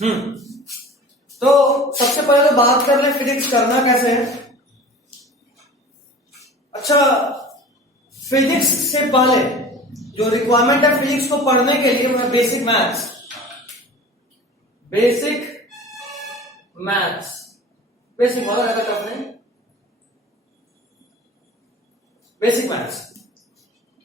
तो सबसे पहले तो बात कर ले फिजिक्स करना कैसे है। अच्छा, फिजिक्स से पहले जो रिक्वायरमेंट है फिजिक्स को पढ़ने के लिए वो है basic maths. Basic maths basic वाला रहता है अपने बेसिक मैथ्स।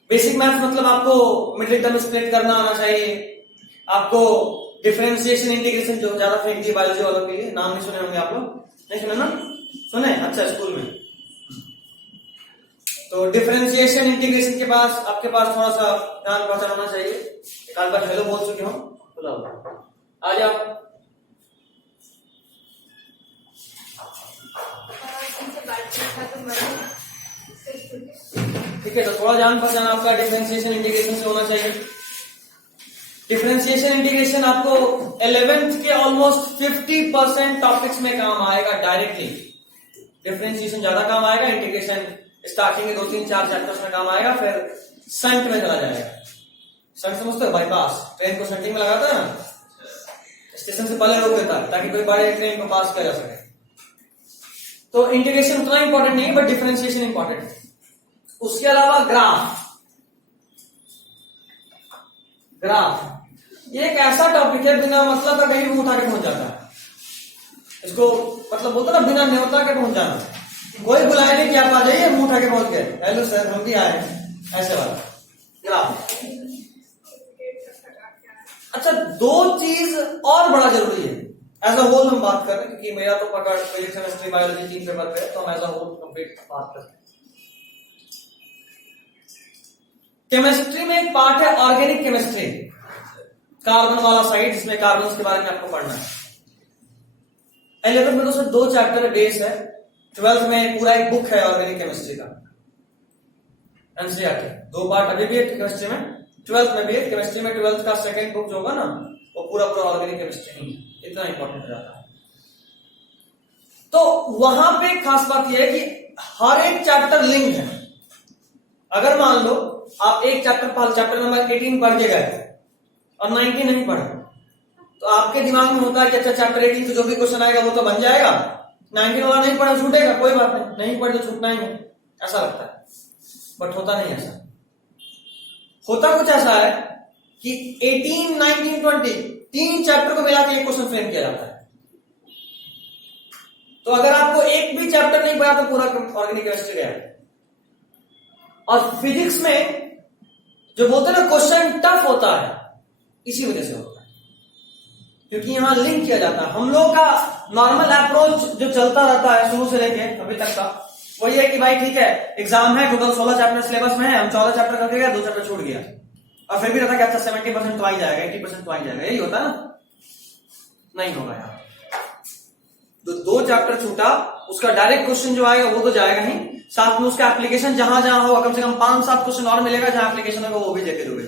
बेसिक मैथ्स मतलब आपको मिडिल टर्म स्प्लिट करना आना चाहिए, आपको डिफरेंशिएशन इंटीग्रेशन जो ज्यादा फेंकती है बायोलॉजी वालों के लिए, नाम नहीं सुने होंगे आप लोग, नहीं सुने ना? सुने? अच्छा, स्कूल में तो डिफरेंशिएशन इंटीग्रेशन के पास आपके पास थोड़ा सा ध्यान पहचान होना चाहिए। एक आध बार हेलो बोल चुके हो, आ जाओ। ठीक है, तो थोड़ा जान पहचान आपका डिफरेंशिएशन इंटीग्रेशन से होना चाहिए। डिफरेंशिएशन इंटीग्रेशन आपको 11th के ऑलमोस्ट 50% टॉपिक्स में काम आएगा डायरेक्टली। डिफरेंशिएशन ज्यादा काम आएगा, इंटीग्रेशन स्टार्टिंग के 2-3-4 चैप्टर्स में काम आएगा, फिर संट में चला जाएगा। संट समझते हो? बाईपास, ट्रेन को संटिंग में लगाता है ना, स्टेशन से पहले रोक देता है ताकि कोई बड़े ट्रेन को पास किया जा सके। तो इंटीग्रेशन उतना इंपॉर्टेंट नहीं, बट डिफरेंशिएशन इंपॉर्टेंट है। उसके अलावा ग्राफ ये एक ऐसा टॉपिक है बिना मतलब का कहीं भी उठा के पहुंच जाता है। इसको मतलब बोलता ना बिना न्योता के पहुंच जाना, कोई बुलाए नहीं कि आप आ जाइए, मुंह उठा के पहुंच गए, हेलो सर हम भी आए, ऐसे वाला ग्राफ। अच्छा, दो चीज और बड़ा जरूरी है एज अ होल हम बात कर रहे हैं, क्योंकि मेरा तो पकड़ फिजिक्स केमिस्ट्री बायोलॉजी 3 पेपर पे है, तो हम एज अ होल कंप्लीट बात करते हैं। केमिस्ट्री में एक पार्ट है ऑर्गेनिक केमिस्ट्री, कार्बन वाला साइड, जिसमें कार्बन के बारे में आपको पढ़ना है। 11th में तो सिर्फ 2 चैप्टर बेस है, 12th में पूरा एक बुक है ऑर्गेनिक केमिस्ट्री का, एनसीईआरटी 2 पार्ट अभी भी है केमिस्ट्री में, 12th में भी है। केमिस्ट्री में 12th का सेकंड बुक जो होगा ना, वो पूरा ऑर्गेनिक केमिस्ट्री नहीं है, इतना इंपॉर्टेंट हो जाता है। तो वहां पे खास बात यह है कि हर एक चैप्टर लिंक है। अगर मान लो आप एक चैप्टर नंबर 18 पढ़ के गए और 19 नहीं पढ़े, तो आपके दिमाग में होता है कि अच्छा चैप्टर 18 से जो भी क्वेश्चन आएगा वो तो बन जाएगा, 19 वाला नहीं पढ़ा छूटेगा, कोई बात नहीं पढ़े तो छूटना ही है, ऐसा लगता है। बट होता नहीं ऐसा, होता कुछ ऐसा है कि 18, 19, 20 3 चैप्टर को मिला के एक क्वेश्चन फ्रेम किया जाता है। तो अगर आपको एक भी चैप्टर नहीं पढ़ा तो पूरा ऑर्गेनिक केमिस्ट्री गया। और फिजिक्स में जो बोलते हैं ना क्वेश्चन टफ होता है, इसी वजह से होता है, क्योंकि यहां लिंक किया जाता है। हम लोग का नॉर्मल अप्रोच जो चलता रहता है शुरू से लेके अभी तक का, वही है कि भाई ठीक है एग्जाम है, टोटल 16 चैप्टर सिलेबस में है, हम 14 चैप्टर करके गए, 2 चैप्टर छूट गया, और फिर भी रहता है कि अच्छा 70% तो आ ही जाएगा, 80% तो आ ही जाएगा, यही होता है ना? नहीं होगा यार। तो 2 चैप्टर छूटा, उसका डायरेक्ट क्वेश्चन जो आएगा वो तो जाएगा ही, साथ में उसका एप्लीकेशन जहां जहां होगा कम से कम 5-7 क्वेश्चन और मिलेगा, जहां एप्लीकेशन होगा वो भी देके दोगे।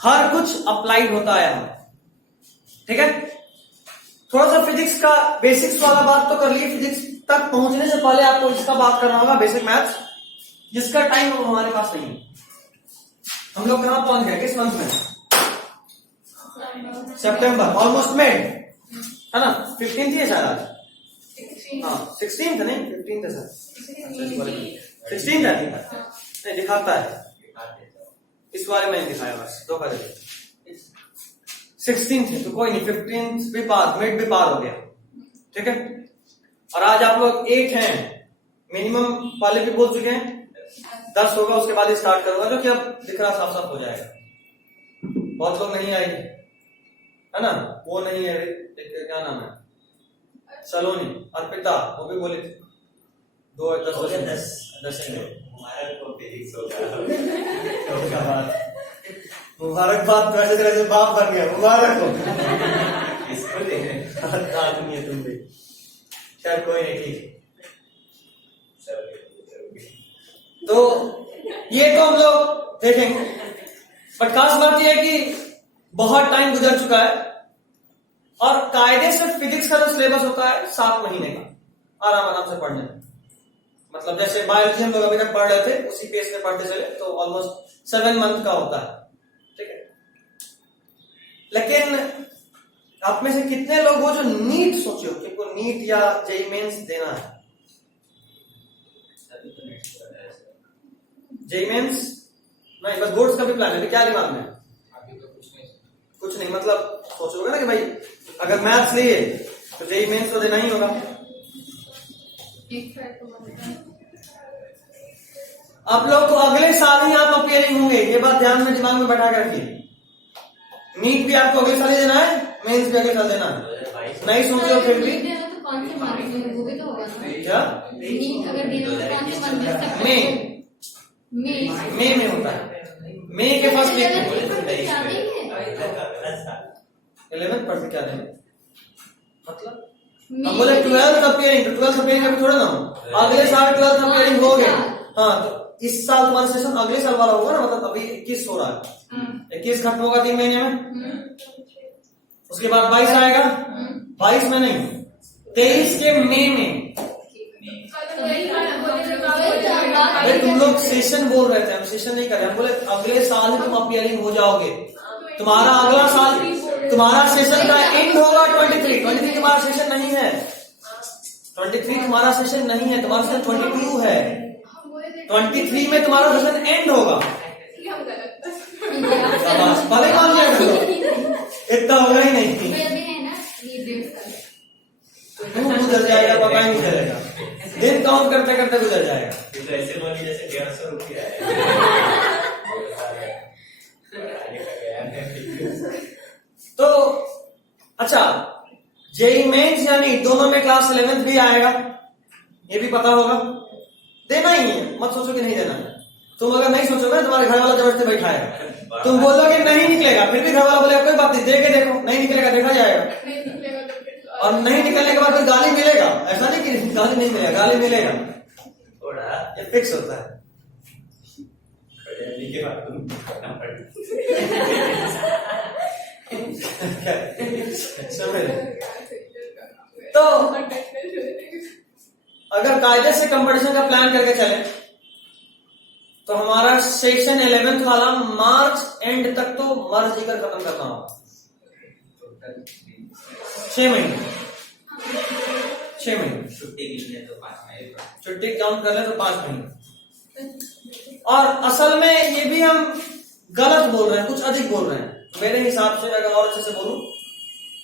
हर कुछ अप्लाइड होता है यहां, ठीक है? थोड़ा सा फिजिक्स का बेसिक्स वाला बात तो कर लिए, फिजिक्स तक पहुंचने से पहले आपको इसका बात करना होगा, बेसिक मैथ्स, जिसका टाइम हमारे पास नहीं है। हम लोग कहां पहुंच गए, किस मंथ में? सितंबर, ऑलमोस्ट मिड है ना? 15 थी शायद आज, हाँ 16 नहीं 15 था सर, 16 है, नहीं दिखाता है, इस बारे में दिखाया बस, 2 का 16 थे, तो कोई नहीं, 15 भी पार, मिड भी पार हो गया, ठीक है? और आज आप लोग 8 हैं, मिनिमम पहले भी बोल चुके हैं, 10 होगा उसके बाद स्टार्ट करूंगा, जो कि अब दिख रहा साफ साफ हो जाएगा। बहुत लोग नहीं आए है ना, वो नहीं है, क्या नाम है, सलोनी, अर्पिता, वो भी बोले थे 10 मुबारकबाद तो ऐसे तरह से बाप बन गया, मुबारक हो आदमी है तुम भी, शायद कोई नहीं, ठीक। तो ये तो हम लोग देखेंगे, बट खास बात यह है कि बहुत टाइम गुजर चुका है, और कायदे से फिजिक्स का जो सिलेबस होता है 7 महीने का, आराम से पढ़ने, मतलब जैसे बायोलॉजी हम लोग अभी तक पढ़ रहे थे उसी पेस में पढ़ते चले, तो ऑलमोस्ट 7 मंथ का होता है, ठीक है? लेकिन आप में से कितने लोग हो जो नीट सोचे हो कि को नीट या जेईई मेंस देना है? जेईई मेंस नहीं, बस बोर्ड्स का भी प्लान है। क्या दिमाग में? कुछ नहीं, मतलब सोचोगे ना कि भाई अगर मैथ्स लिए तो जेईई मेंस तो देना ही होगा। आप लोग तो अगले साल ही आप अपीयरिंग होंगे, ये बात ध्यान में दिमाग में बैठा कर रखिए। नीट भी आपको अगले साल ही देना है, मेंस भी अगले साल देना है। नहीं सोच रहे फिर भी तो कौन से मार्क्स में वो भी तो होगा ना? क्या नीट अगर देना तो कौन से मंथ में होता है? मई के फर्स्ट वीक में। 11th पर से क्या देंगे? मतलब हम बोले 12th अपीयरिंग, तो 12th अपीयरिंग अभी थोड़ा ना हो, अगले साल 12th अपीयरिंग हो गए। हाँ, तो इस साल तुम्हारा सेशन अगले साल वाला होगा ना, मतलब अभी 21 हो रहा है, 21 खत्म होगा 3 महीने में, उसके बाद 22 आएगा, 22 में नहीं, 23 के मई में। अरे तुम लोग सेशन बोल रहे थे, हम सेशन नहीं कर रहे, हम बोले अगले साल ही तुम अपीयरिंग हो जाओगे। तुम्हारा अगला साल तुम्हारा सेशन का एंड होगा 23 तुम्हारा सेशन नहीं है, 23 तुम्हारा सेशन नहीं है, तुम्हारा सेशन 22 है। 23 में तुम्हारा सेशन एंड होगा। भले मान लिया करो, इतना होगा ही नहीं, गुजर जाएगा, पता ही नहीं चलेगा, दिन काउंट करते करते गुजर जाएगा। तो ऐसे बोली जैसे 150 रुपया है। तो अच्छा, जेईई मेंस यानी दोनों में क्लास 11th भी आएगा, ये भी पता होगा, देना ही है, मत सोचो कि नहीं देना है। तुम अगर नहीं सोचोगे तुम्हारे घर वाला जबरदस्ती बैठाएगा, तुम बोलोगे नहीं निकलेगा, फिर भी घर वाला बोलेगा कोई बात नहीं, दे के देखो, नहीं निकलेगा देखा जाएगा, और नहीं निकलने के बाद फिर गाली मिलेगा। ऐसा नहीं कि गाली नहीं मिलेगा, गाली मिलेगा, थोड़ा ये फिक्स होता है। के बाद तुम करना तो अगर कायदे से कंपटीशन का प्लान करके चले तो हमारा सेशन 11th वाला मार्च एंड तक तो मर्ज कर खत्म करना होगा। 6 महीने छुट्टी गिनने तो 5 महीने, छुट्टी काउंट कर ले तो 5 महीने। और असल में ये भी हम गलत बोल रहे हैं, कुछ अधिक बोल रहे हैं मेरे हिसाब से। अगर और अच्छे से बोलूं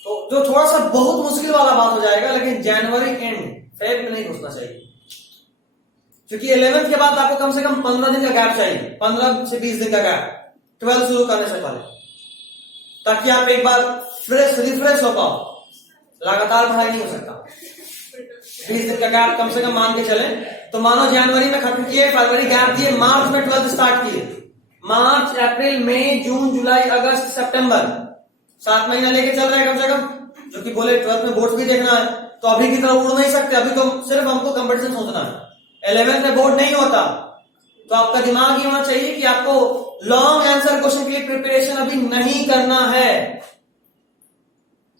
तो जो थोड़ा सा बहुत मुश्किल वाला बात हो जाएगा, लेकिन जनवरी एंड फेब में नहीं घुसना चाहिए, क्योंकि 11th के बाद आपको कम से कम 15 दिन का गैप चाहिए, 15 से 20 दिन का गैप 12 शुरू करने से पहले, ताकि आप एक बार रिफ्रेश हो पाओ। लगातार पढ़ाई नहीं हो सकता, 20 दिन का गैप कम से कम मान के चले। तो मानो जनवरी में खत्म किए, फरवरी गैप दिए, मार्च में 12th स्टार्ट किए, मार्च अप्रैल मई जून जुलाई अगस्त सितंबर 7 महीना लेके चल रहे हैं कम से कम। जो कि बोले 12th में बोर्ड भी देखना है, तो अभी की तरह उड़ नहीं सकते, अभी तो सिर्फ हमको कंपटीशन सोचना है। 11th में बोर्ड नहीं होता, तो आपका दिमाग ये होना चाहिए कि आपको लॉन्ग आंसर क्वेश्चन के लिए प्रिपरेशन अभी नहीं करना है।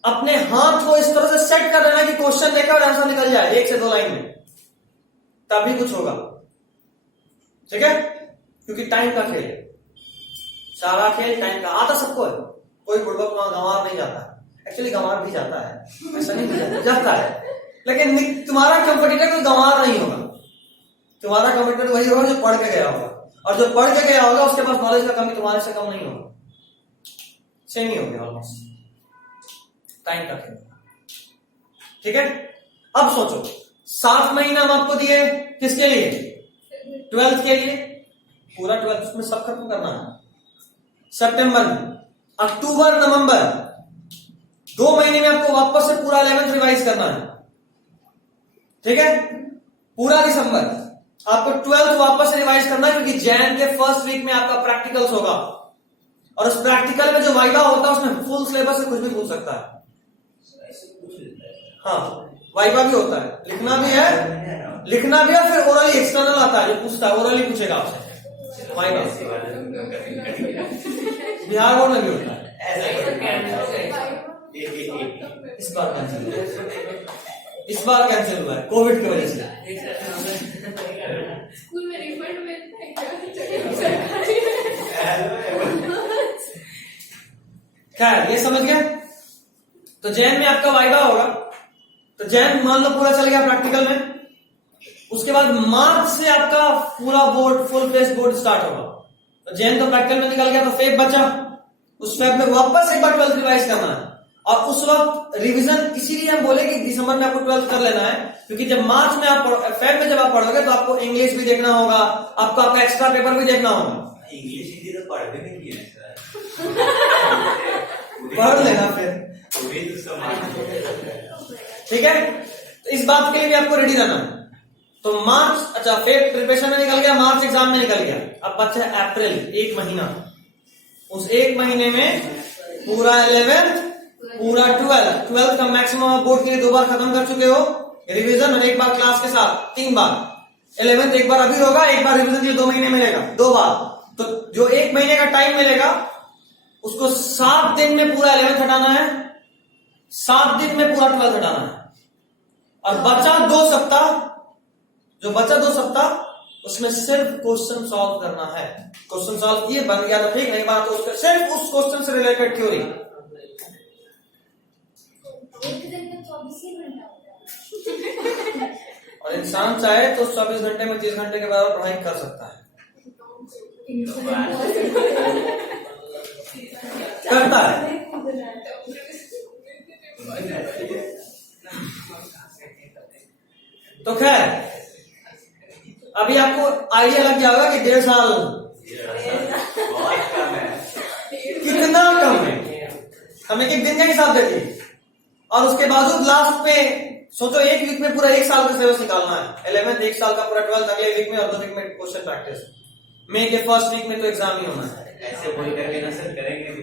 अपने हाथ को इस तरह से सेट कर देना कि क्वेश्चन देखा और आंसर निकल जाए 1 से 2 लाइन में, तभी कुछ होगा। ठीक है, क्योंकि टाइम का खेल है, सारा खेल टाइम का। आता सबको है, कोई बुड़बक वहां गंवार नहीं जाता, एक्चुअली गंवार भी जाता है, ऐसा नहीं जाता है, लेकिन तुम्हारा कंपटीटर कोई गंवार नहीं होगा। तुम्हारा कंपटीटर वही होगा जो पढ़ के गया होगा, और जो पढ़ के गया होगा उसके पास नॉलेज का कमी तुम्हारे से कम नहीं होगा, सेम ही होगा ऑलमोस्ट। टाइम का खेल, ठीक है। अब सोचो 7 महीना हम आपको दिए किसके लिए? 12th के लिए, पूरा 12th उसमें सब खत्म करना है। सितंबर में, अक्टूबर नवंबर 2 महीने में आपको वापस से पूरा 11th रिवाइज करना है। ठीक है, पूरा दिसंबर आपको 12th वापस से रिवाइज करना है, क्योंकि जैन के फर्स्ट वीक में आपका प्रैक्टिकल्स होगा, और उस प्रैक्टिकल में जो वाइवा होता है उसमें फुल सिलेबस से कुछ भी पूछ सकता है। हाँ, वाइवा भी होता है, लिखना भी है, फिर ओरली एक्सटर्नल आता है जो पूछता है, ओरली पूछेगा आपसे वाइवा। बिहार बोर्ड में भी होता है। इस बार कैंसिल हुआ है कोविड की वजह से। स्कूल में रिफंड मिलता है क्या? खैर, ये समझ गए। तो जैन में आपका वाइवा होगा, तो जैन मान लो पूरा चल गया प्रैक्टिकल में। उसके बाद मार्च से आपका पूरा board, full face board start होगा। तो जैन तो प्रैक्टिकल में निकल गया, तो फेब बचा। उस फेब में वापस एक बार 12th रिवाइज करना है, और उस वक्त रिवीजन इसीलिए हम बोले कि दिसंबर में आपको 12th कर लेना है, क्योंकि जब मार्च में आप फेब में जब आप पढ़ोगे तो आपको इंग्लिश भी देखना होगा, आपको आपका एक्स्ट्रा पेपर भी देखना होगा। इंग्लिश हिंदी तो पढ़ भी नहीं किया है पढ़ लेना फिर, ठीक है। तो इस बात के लिए भी आपको रेडी रहना है। तो मार्च, अच्छा फेब प्रिपरेशन में निकल गया, मार्च एग्जाम में निकल गया, अब बचा है अप्रैल, 1 महीना। उस 1 महीने में पूरा 11th, पूरा 12th का मैक्सिमम बोर्ड के लिए 2 बार खत्म कर चुके हो, रिवीजन और 1 बार क्लास के साथ, 3 बार। 11th 1 बार अभी होगा, 1 बार रिवीजन के लिए 2 महीने मिलेगा, 2 बार। तो जो 1 महीने का टाइम मिलेगा उसको 7 दिन में पूरा 11th हटाना है, 7 दिन में पूरा 12th हटाना है। और बचा 2 सप्ताह, जो बचा 2 सप्ताह उसमें सिर्फ क्वेश्चन सॉल्व करना है। क्वेश्चन सॉल्व किए, बन गया तो ठीक, नहीं बात तो उसका सिर्फ उस क्वेश्चन से रिलेटेड थ्योरी। और इंसान चाहे तो 24 घंटे में 30 घंटे के बराबर पढ़ाई कर सकता है, करता है। तो खैर अभी आपको आइडिया लग जाएगा कि 1.5 साल कितना कम है। हम एक दिन का हिसाब देते, और उसके बावजूद लास्ट में सोचो 1 वीक में पूरा 1 साल का सिलेबस निकालना है। 11th 1 साल का पूरा, 12th अगले वीक में, और 2 वीक में क्वेश्चन प्रैक्टिस। मई के फर्स्ट वीक में तो एग्जाम ही होना है। ऐसे बोल करके ना सर करेंगे भी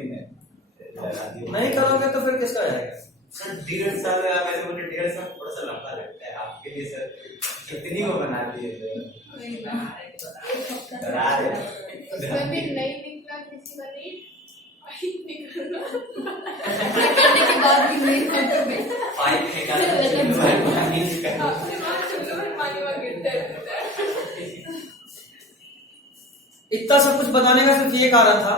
नहीं करोगे तो फिर किसका जाएगा सर? 1.5 साल आप ऐसे बोले, 1.5 साल थोड़ा सा लंबा लगता है आपके लिए सर, कितनी को बना दिए डरा रहे करने के बाद भी नहीं पाइप इतना सब कुछ बताने का सिर्फ ये कारण था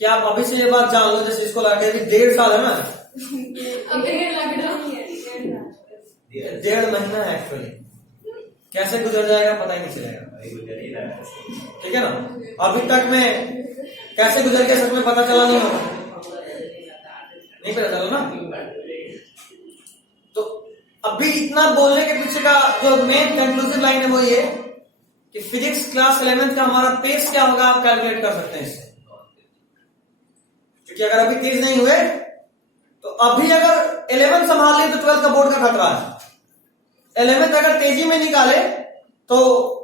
कि आप अभी से ये बात जान लो, जैसे इसको लगे कि 1.5 साल है ना, 1.5 महीना है एक्चुअली। कैसे गुजर जाएगा पता ही नहीं चलेगा, ठीक है ना। अभी तक में कैसे गुजर के सच में पता चला नहीं होगा, नहीं पता चला ना। तो अभी इतना बोलने के पीछे का जो मेन कंक्लूसिव लाइन है वो ये कि फिजिक्स क्लास 11th का हमारा पेस क्या होगा आप कैलकुलेट कर सकते हैं इससे। क्योंकि अगर अभी तेज नहीं हुए तो अभी अगर 11th संभाल लिए तो 12th का बोर्ड का खतरा है। 11th अगर तेजी में निकाले तो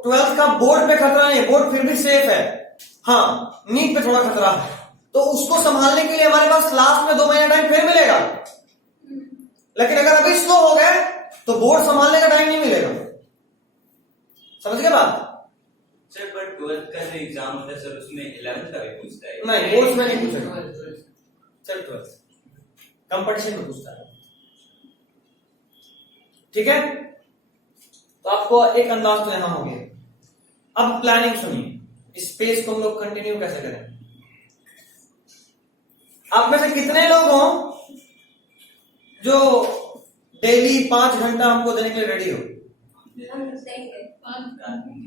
12th का बोर्ड पे खतरा नहीं, बोर्ड फिर भी सेफ है, हाँ नीट पे थोड़ा खतरा है। तो उसको संभालने के लिए हमारे पास लास्ट में 2 महीना टाइम फिर मिलेगा। लेकिन अगर अभी स्लो हो गए तो बोर्ड संभालने का टाइम नहीं मिलेगा। समझ गए बात? सर पर 12th का जो एग्जाम होता है सर, उसमें 11th का भी पूछता है? नहीं, बोर्ड्स में नहीं पूछेगा सर, 12th कंपटीशन में पूछता है, ठीक है। तो आपको एक अंदाज तो यहां हो गया। अब प्लानिंग सुनिए, इस पेज को हम लोग कंटिन्यू कैसे करें। आप में से कितने लोग हो जो डेली 5 घंटा हमको देने के लिए रेडी हो?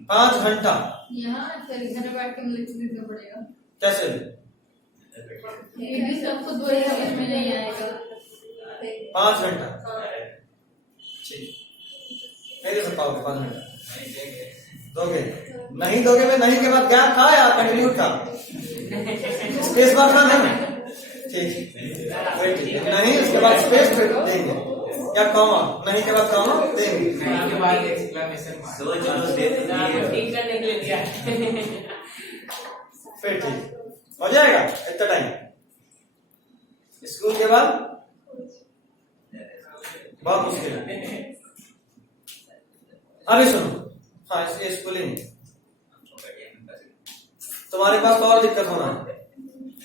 5 घंटा यहाँ फिर घर बैठ के मुझे देना पड़ेगा। कैसे? ये सबको 2 समझ में नहीं आएगा। 5 घंटा ठीक नहीं दे सकता होगा। 5 घंटा दोगे? नहीं दोगे में नहीं के बाद गैप था या कंटिन्यू था? स्पेस बार था ना, ठीक नहीं, उसके बाद स्पेस देंगे या कॉमा, नहीं के बाद कॉमा देंगे, नहीं के बाद एक्सक्लेमेशन मार्क। सोच लो ठीक करने के लिए दिया फिर ठीक हो जाएगा इतना टाइम। स्कूल के बाद बहुत मुश्किल है। अभी सुनो, हाँ इसलिए स्कूलिंग तुम्हारे पास तो और दिक्कत होना है।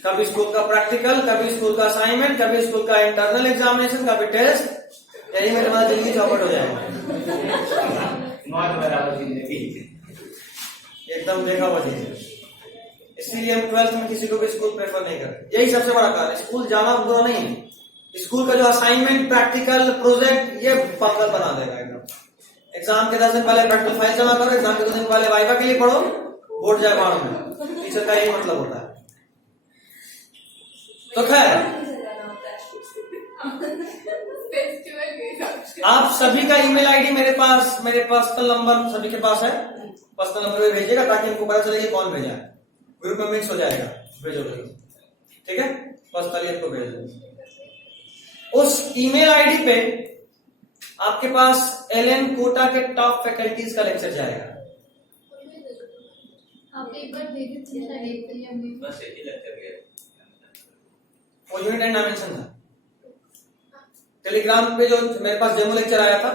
कभी स्कूल का प्रैक्टिकल, कभी स्कूल का असाइनमेंट, कभी स्कूल का इंटरनल एग्जामिनेशन, कभी टेस्ट। यही में तुम्हारा जिंदगी चौपट हो जाएगा। मौत बराबर जिंदगी एकदम देखा हुआ चीज। इसलिए हम 12th में किसी को भी स्कूल प्रेफर नहीं करते। यही सबसे बड़ा कारण, स्कूल जाना बुरा नहीं है, स्कूल का जो असाइनमेंट, प्रैक्टिकल, प्रोजेक्ट, ये पागल बना देगा एकदम। एग्जाम के 10 दिन पहले प्रैक्टिकल फाइल जमा करो, एग्जाम के 2 दिन पहले वाइवा के लिए पढ़ो, बोर्ड जाए बाहर में। टीचर का यही मतलब होता है। तो खैर, फेस्टिवल के हिसाब से आप सभी का ईमेल आईडी मेरे पर्सनल नंबर सभी के पास है, पर्सनल नंबर पे भेजिएगा ताकि इनको पता चले कि कौन भेजा है। ग्रुप में मिक्स हो जाएगा, भेजोगे ठीक है, पर्सनली आपको भेज देंगे। उस ईमेल आईडी पे आपके पास एलएन कोटा के टॉप फैकल्टीज का लेक्चर जाएगा। आप एक बार भेजे थे शायद, एक तो ये हमें बस एक ही लेक्चर गया। वो यूनिट एंड डायमेंशन था। टेलीग्राम पे जो मेरे पास डेमो लेक्चर आया था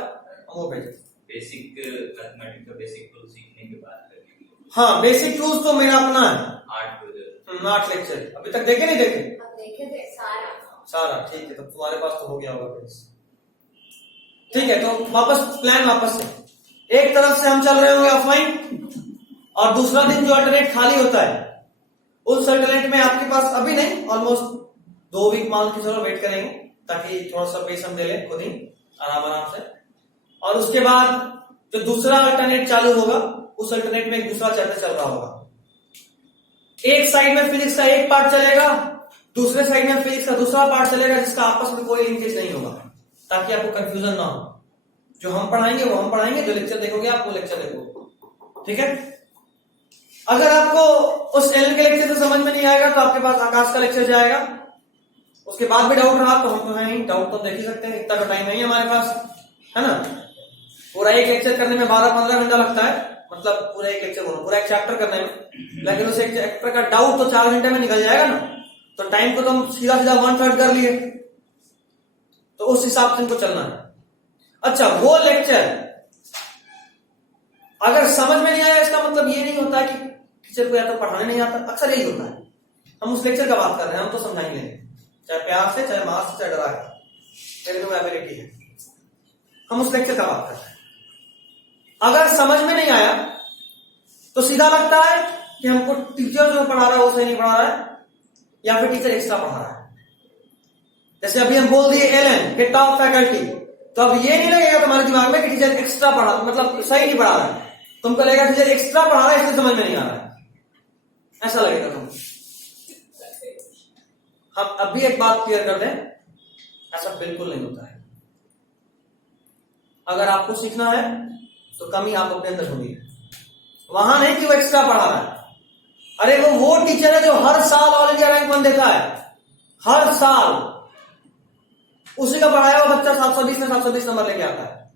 वो भेजे। बेसिक मैथमेटिक्स का बेसिक टूल सीखने के बाद लगेगी। हाँ, बेसिक टूल्स तो मेरा अपना है। 8 लेक्चर अभी तक देखे नहीं देखे? देखे थे सारा ठीक है, तो तुम्हारे पास तो हो गया होगा फिर। ठीक है, तो वापस प्लान वापस से एक तरफ से हम चल रहे होंगे ऑफलाइन, और दूसरा दिन जो अल्टरनेट खाली होता है उस अल्टरनेट में आपके पास अभी नहीं, ऑलमोस्ट 2 वीक मान के चलो वेट करेंगे ताकि थोड़ा सा पेस हम ले लें खुद ही आराम से। और उसके बाद जो दूसरा अल्टरनेट चालू होगा उस अल्टरनेट में एक दूसरा चैप्टर चल रहा होगा। एक साइड में फिजिक्स का एक पार्ट चलेगा, दूसरे साइड में फिजिक्स का दूसरा पार्ट चलेगा, जिसका आपस में कोई लिंकेज नहीं होगा, ताकि आपको कंफ्यूजन ना हो। जो हम पढ़ाएंगे वो हम पढ़ाएंगे, जो लेक्चर देखोगे आप वो लेक्चर देखोगे। ठीक है, अगर आपको उस एल के लेक्चर से समझ में नहीं आएगा तो आपके पास आकाश का लेक्चर जाएगा। उसके बाद भी डाउट रहा तो हम तो है ही, डाउट तो देख ही सकते हैं, इतना तो टाइम नहीं है हमारे पास, है ना। पूरा एक लेक्चर करने में 12-15 घंटा लगता है, मतलब पूरा एक लेक्चर पूरा एक चैप्टर करने में, लेकिन उस एक चैप्टर का डाउट तो 4 घंटे में निकल जाएगा ना। तो टाइम को तो हम सीधा 1/3 कर लिए, तो उस हिसाब से इनको चलना है। अच्छा, वो लेक्चर अगर समझ में नहीं आया इसका मतलब ये नहीं होता कि टीचर को या तो पढ़ाने नहीं आता, अक्सर यही होता है। हम उस लेक्चर का बात कर रहे हैं, हम तो समझाएंगे, चाहे प्यार से, चाहे मार से, चाहे डरा के, मेरे को एबिलिटी है, हम उस लेक्चर का बात कर रहे हैं। अगर समझ में नहीं आया तो सीधा लगता है कि हमको टीचर जो पढ़ा रहा है वो सही नहीं पढ़ा रहा है, या फिर टीचर एक्स्ट्रा पढ़ा रहा है। जैसे अभी हम बोल दिए एलएन के टॉप फैकल्टी, तो अब ये नहीं लगेगा तुम्हारे दिमाग में कि टीचर एक्स्ट्रा पढ़ा, मतलब सही नहीं पढ़ा रहा है। तुमको लगेगा टीचर एक्स्ट्रा पढ़ा रहा है इसलिए समझ में नहीं आ रहा है, ऐसा लगेगा तुमको। हम अभी एक बात क्लियर कर दें, ऐसा बिल्कुल नहीं होता है। अगर आपको सीखना है तो कमी आप अपने अंदर ढूंढिए, वहां नहीं कि वो एक्स्ट्रा पढ़ा रहा है। अरे वो टीचर है जो हर साल ऑल इंडिया रैंक 1 देता है, हर साल उसी का पढ़ाया हुआ बच्चा 720 में 720 नंबर लेके आता है।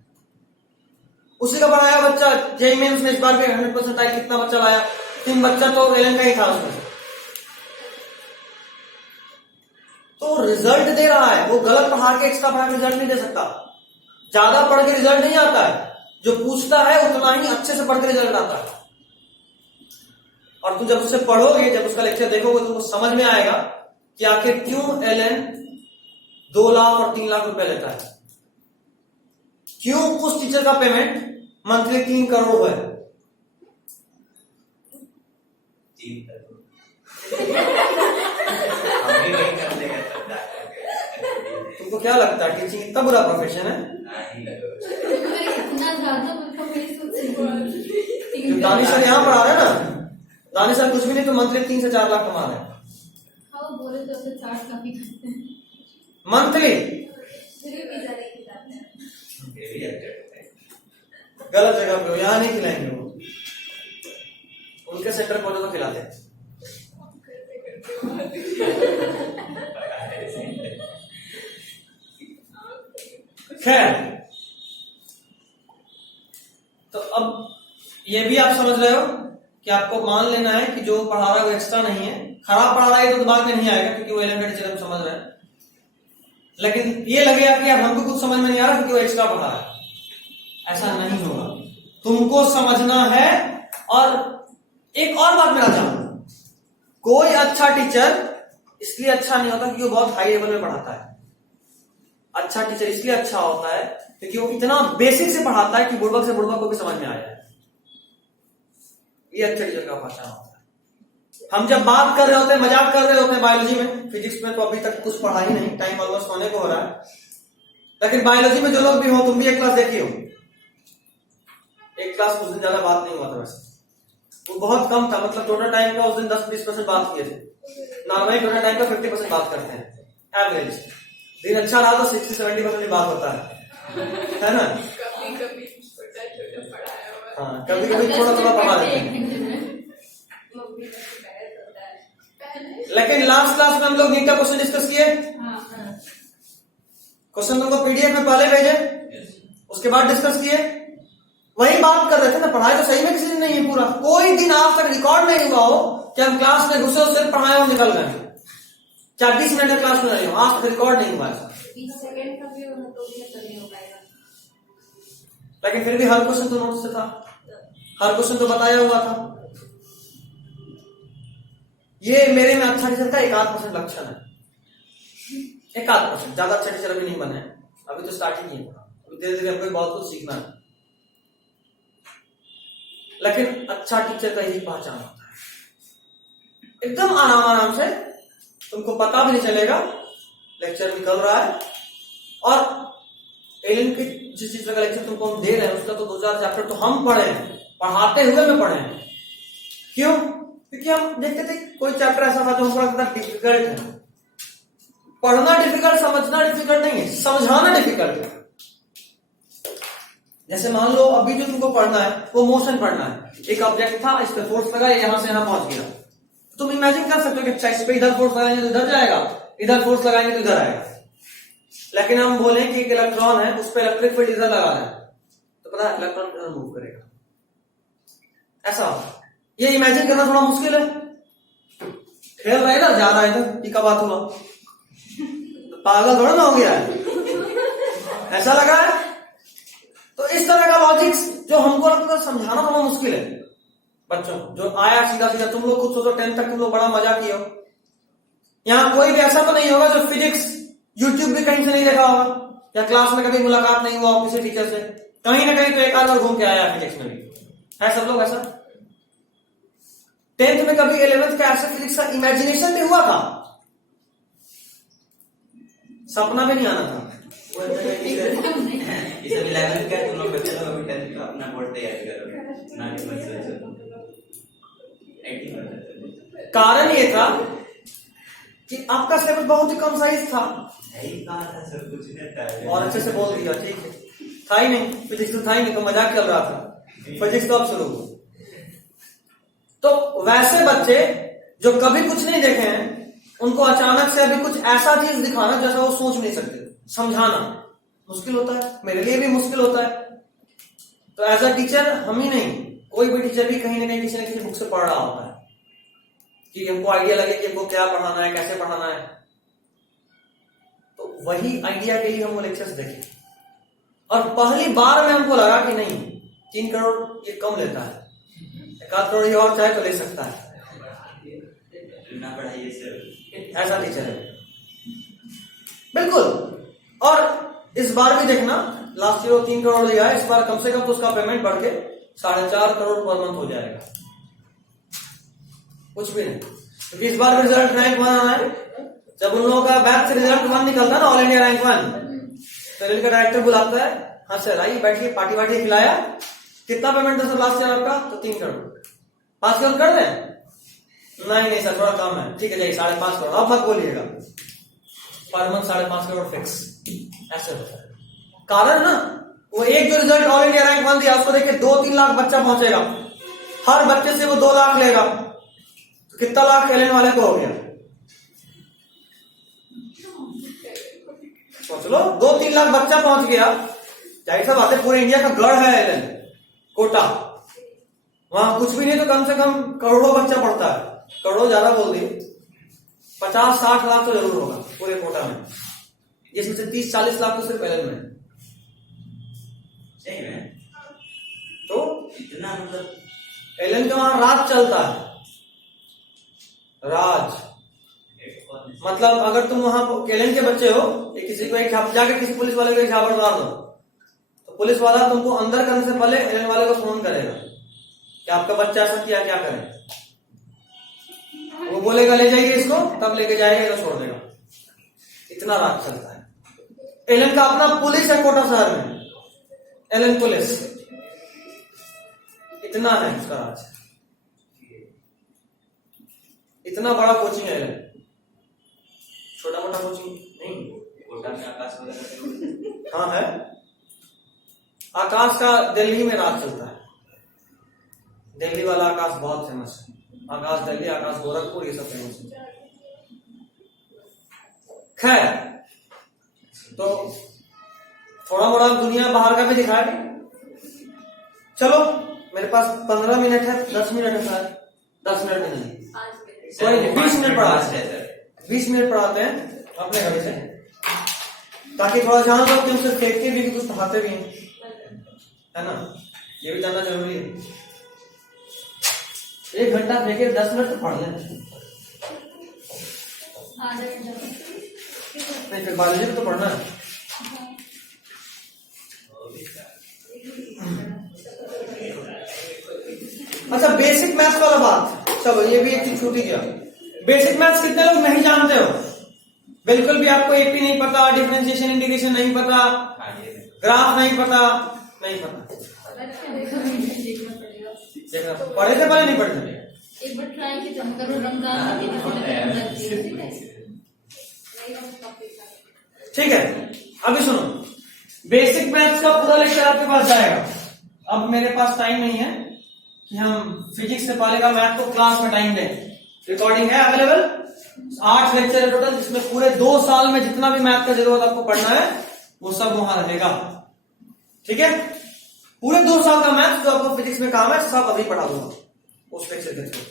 उसी का पढ़ाया हुआ बच्चा जेईई मेंस में इस बार भी 100% आया। कितना बच्चा लाया? 3 बच्चा तो एलएन का ही था उसमें। तो रिजल्ट दे रहा है, वो गलत पढ़ा के एक्स्ट्रा पढ़ा के रिजल्ट नहीं दे सकता। ज्यादा पढ़ के रिजल्ट नहीं आता है, जो पूछता है उतना ही अच्छे से पढ़ के रिजल्ट आता है। और तुम जब उससे पढ़ोगे, जब उसका लेक्चर देखोगे, तो तुमको समझ में आएगा कि आखिर क्यों एलएन 2 लाख और 3 लाख रुपए लेता है, क्यों उस टीचर का पेमेंट मंथली 3 करोड़ है। 3 करोड़ हम भी वही करते हैं सब जाकर। तुमको क्या लगता है टीचिंग इतना बुरा प्रोफेशन है? इतना ज्यादा मतलब मेरी सोच से जो दानिश सर यहाँ पढ़ा रहे हैं ना, दानिश सर कुछ भी नहीं तो मंथली 3 से 4 लाख कमा रहे हैं हाँ, वो बोले तो उसे चार्ज काफी करते हैं, मंथली। फिर भी पिज्जा लेके जाते हैं। ये भी अच्छा है। गलत जगह पे हो, यहाँ नहीं खिलाएंगे वो, उनके सेंटर खोले तो खिलाते हैं। खैर, तो अब ये भी आप समझ रहे हो कि आपको मान लेना है कि जो पढ़ा रहा है वो एक्स्ट्रा नहीं है। खराब पढ़ा रहा है तो दिमाग में नहीं आएगा क्योंकि वो 11 टीचर हम समझ रहे हैं, लेकिन ये लगेगा कि यार हमको कुछ समझ में नहीं आ रहा क्योंकि वो एक्स्ट्रा पढ़ा रहा है। ऐसा नहीं होगा, तुमको समझना है। और एक और बात मेरा जानना, कोई अच्छा टीचर इसलिए अच्छा नहीं होता क्योंकि वो बहुत हाई लेवल में पढ़ाता है। अच्छा टीचर इसलिए अच्छा होता है क्योंकि वो इतना बेसिक से पढ़ाता है कि बुड़बक से बुड़बक को भी समझ में आ जाए। ये अच्छा टीचर का पहचान होता है। हम जब बात कर रहे होते हैं, मजाक कर रहे होते हैं बायोलॉजी में, फिजिक्स में तो अभी तक कुछ पढ़ा ही नहीं, टाइम ऑलमोस्ट होने को हो रहा है, लेकिन बायोलॉजी में जो लोग भी हो, तुम भी एक क्लास देखी हो, एक क्लास उस दिन ज्यादा बात नहीं हुआ था वैसे, वो बहुत कम था, मतलब टोटल टाइम का उस दिन 10-20% बात किए थे। नॉर्मली टोटल टाइम का 50% बात करते हैं एवरेज। दिन अच्छा रहा तो 60-70% बात होता है ना? कभी कभी छोटा छोटा पढ़ाया हुआ हाँ, कभी कभी थोड़ा थोड़ा पढ़ा लेते हैं। मम्मी का तो बहस होता है। पहले लेकिन लास्ट क्लास में हम लोग नीट का क्वेश्चन डिस्कस किए, क्वेश्चन तुमको पीडीएफ में पहले भेजे, उसके बाद डिस्कस किए, वही बात कर रहे थे ना। पढ़ाई तो सही में किसी दिन नहीं है पूरा, कोई दिन आज तक रिकॉर्ड नहीं हुआ हो कि हम क्लास में घुसे और सिर्फ पढ़ाए और निकल गए, 40 मिनट में क्लास में रहे हो, आज तक रिकॉर्ड नहीं हुआ ऐसा। 20 सेकंड का भी होना तो भी नहीं हो पाएगा। लेकिन फिर भी हर क्वेश्चन तो नोट से था, हर क्वेश्चन तो बताया हुआ था। ये मेरे में अच्छा टीचर का 1-8% लक्षण है, 1-8%। ज्यादा अच्छा टीचर अभी नहीं बने, अभी तो स्टार्टिंग ही है, अभी धीरे धीरे हमको बहुत कुछ सीखना है। लेकिन अच्छा टीचर का यही पहचान होता है, एकदम आराम आराम से, तुमको पता भी नहीं चलेगा लेक्चर निकल रहा है। और एलिन की जिस चीज का लेक्चर तुमको हम दे रहे हैं उसका तो 2-4 चैप्टर तो हम पढ़े हैं, पढ़ाते हुए में पढ़े हैं। क्यों? क्योंकि हम देखते थे कोई चैप्टर ऐसा था जो हमको लगता था डिफिकल्ट है। पढ़ना डिफिकल्ट, समझना डिफिकल्ट नहीं है, समझाना डिफिकल्ट है। जैसे मान लो अभी जो तुमको पढ़ना है वो मोशन पढ़ना है, एक ऑब्जेक्ट था, इस पे फोर्स लगा, यहां से यहां पहुंच गया, तो तुम इमेजिन कर सकते हो कि अच्छा इस पे इधर फोर्स लगाएंगे तो इधर जाएगा, इधर फोर्स लगाएंगे तो इधर आएगा। लेकिन हम बोले कि एक इलेक्ट्रॉन है, उस पर इलेक्ट्रिक फील्ड इधर लगा है, तो पता है इलेक्ट्रॉन इधर मूव करेगा, ऐसा। ये इमेजिन करना थोड़ा मुश्किल है। खेल रहा है इधर, जा रहा है इधर, टीका बात हुआ, पागल थोड़ा ना हो गया है, ऐसा लगा है। तो इस तरह का लॉजिक्स जो हमको लगता है समझाना थोड़ा मुश्किल है बच्चों, जो आया सीधा सीधा। तुम लोग खुद सोचो 10th तक तुम लोग बड़ा मजा किए हो, यहाँ कोई भी ऐसा तो नहीं होगा जो फिजिक्स यूट्यूब भी कहीं से नहीं देखा होगा, या क्लास में कभी मुलाकात नहीं हुआ हो किसी टीचर से, कहीं ना कहीं तो एक आध बार घूम के आया फिजिक्स में भी है सब लोग ऐसा। 10th में कभी 11th का ऐसा फिजिक्स का इमेजिनेशन भी हुआ था, सपना भी नहीं आना था। ये सब 11th का तुम लोग बच्चे लोग अभी 10th का अपना बोर्ड तैयारी करो ना, कारण ये था कि आपका सिलेबस बहुत ही कम साइज था, यही कहा था सर, कुछ नहीं था और अच्छे से बोल दिया, ठीक है, था ही नहीं फिजिक्स, तो था ही नहीं, तो मजाक चल रहा था, फिजिक्स तो अब शुरू हुआ। तो वैसे बच्चे जो कभी कुछ नहीं देखे हैं, उनको अचानक से अभी कुछ ऐसा चीज दिखाना जैसा वो सोच नहीं सकते, समझाना मुश्किल होता है, मेरे लिए भी मुश्किल होता है। तो एज अ टीचर हम ही नहीं, कोई भी टीचर भी कहीं ना कहीं किसी न किसी बुक से पढ़ रहा होता है कि हमको आइडिया लगे कि हमको क्या पढ़ाना है, कैसे पढ़ाना है। तो वही आइडिया के लिए हम वो लेक्चर्स देखे, और पहली बार में हमको लगा कि नहीं 3 करोड़ ये कम लेता है, 1 करोड़ ये और चाहे तो ले सकता है, ना पढ़ाइए सर, ऐसा टीचर है बिल्कुल। और इस बार भी देखना, लास्ट ईयर 3 करोड़ दिया है, इस बार कम से कम तो उसका पेमेंट बढ़ के 4.5 करोड़ पर मंथ हो जाएगा, कुछ भी नहीं। क्योंकि इस बार रिजल्ट रैंक 1 आना है, जब उन लोगों का बैच से रिजल्ट 1 निकलता है ना, ऑल इंडिया रैंक 1, तो इनका डायरेक्टर बुलाता है, हाँ सर आइए बैठिए, पार्टी वार्टी खिलाया, कितना पेमेंट था सर लास्ट ईयर आपका, तो 3 करोड़, 5 करोड़ कर दें? नहीं सर थोड़ा कम है, ठीक है जाइए 5.5 करोड़, अब मत बोलिएगा, पर मंथ 5.5 करोड़ फिक्स, ऐसे होता है। कारण ना, वो एक जो रिजल्ट ऑल इंडिया रैंक 1 दिया, उसको देख के 2-3 लाख बच्चा पहुंचेगा, हर बच्चे से वो 2 लाख लेगा, तो कितना लाख एलन वाले को हो गया, सोच लो, 2-3 लाख बच्चा पहुंच गया। जाहिर सा बात है, पूरे इंडिया का गढ़ है एलन कोटा, वहां कुछ भी नहीं तो कम से कम करोड़ों बच्चा पढ़ता है, करोड़ों ज्यादा बोल दिए, 50-60 लाख तो जरूर होगा पूरे कोटा में, जिसमें से 30-40 लाख तो सिर्फ एलन में। सही में तो इतना मतलब एलन का वहां राज चलता है, राज मतलब अगर तुम वहां एलन के बच्चे हो, किसी को एक जाकर किसी पुलिस वाले को एक झापड़ मार दो, तो पुलिस वाला तुमको अंदर करने से पहले एलन वाले को फोन करेगा कि आपका बच्चा ऐसा किया, क्या करें। वो बोलेगा ले जाइए इसको, तब लेके जाएगा या छोड़ देगा। इतना राज चलता है। एलन का अपना पुलिस है कोटा शहर में, एलन पुलिस, इतना है उसका राज। इतना बड़ा कोचिंग है एलन, छोटा मोटा कोचिंग नहीं। कोटा में आकाश वगैरह हाँ है, आकाश का दिल्ली में राज चलता है। दिल्ली वाला आकाश बहुत फेमस है। आकाश दिल्ली, आकाश गोरखपुर, ये सब फेमस है। खैर, तो थोड़ा मोड़ा दुनिया बाहर का भी दिखाया। चलो मेरे पास 15 मिनट है, 10 मिनट है शायद, 10 मिनट नहीं, कोई नहीं, 20 मिनट पढ़ाते हैं, 20 मिनट पढ़ाते हैं अपने घर से, ताकि थोड़ा जान लो कि हम सिर्फ देखते भी कुछ पढ़ाते भी हैं, है ना, ये भी जानना जरूरी है। 1 घंटा देखे 10 मिनट तो पढ़ लें, नहीं फिर बायोलॉजी में तो पढ़ना है। अच्छा, बेसिक मैथ्स वाला बात, चलो ये भी एक चीज छूट ही गया। बेसिक मैथ्स कितने लोग नहीं जानते हो? बिल्कुल भी आपको एपी नहीं पता, डिफरेंशिएशन इंटीग्रेशन नहीं पता, ग्राफ नहीं पता, नहीं पता, पढ़े थे पहले नहीं पढ़े? एक बार ट्राई की जम करो, रमजान ठीक है, अभी सुनो, बेसिक मैथ्स का पूरा लेक्चर आपके पास जाएगा। अब मेरे पास टाइम नहीं है कि हम फिजिक्स से पहले का मैथ को क्लास में टाइम दें। रिकॉर्डिंग है अवेलेबल, 8 लेक्चर है टोटल, जिसमें पूरे 2 साल में जितना भी मैथ का जरूरत आपको पढ़ना है वो सब वहां रहेगा। ठीक है, पूरे 2 साल का मैथ जो आपको फिजिक्स में काम है सब अभी पढ़ा दूंगा उस लेक्चर के थ्रू।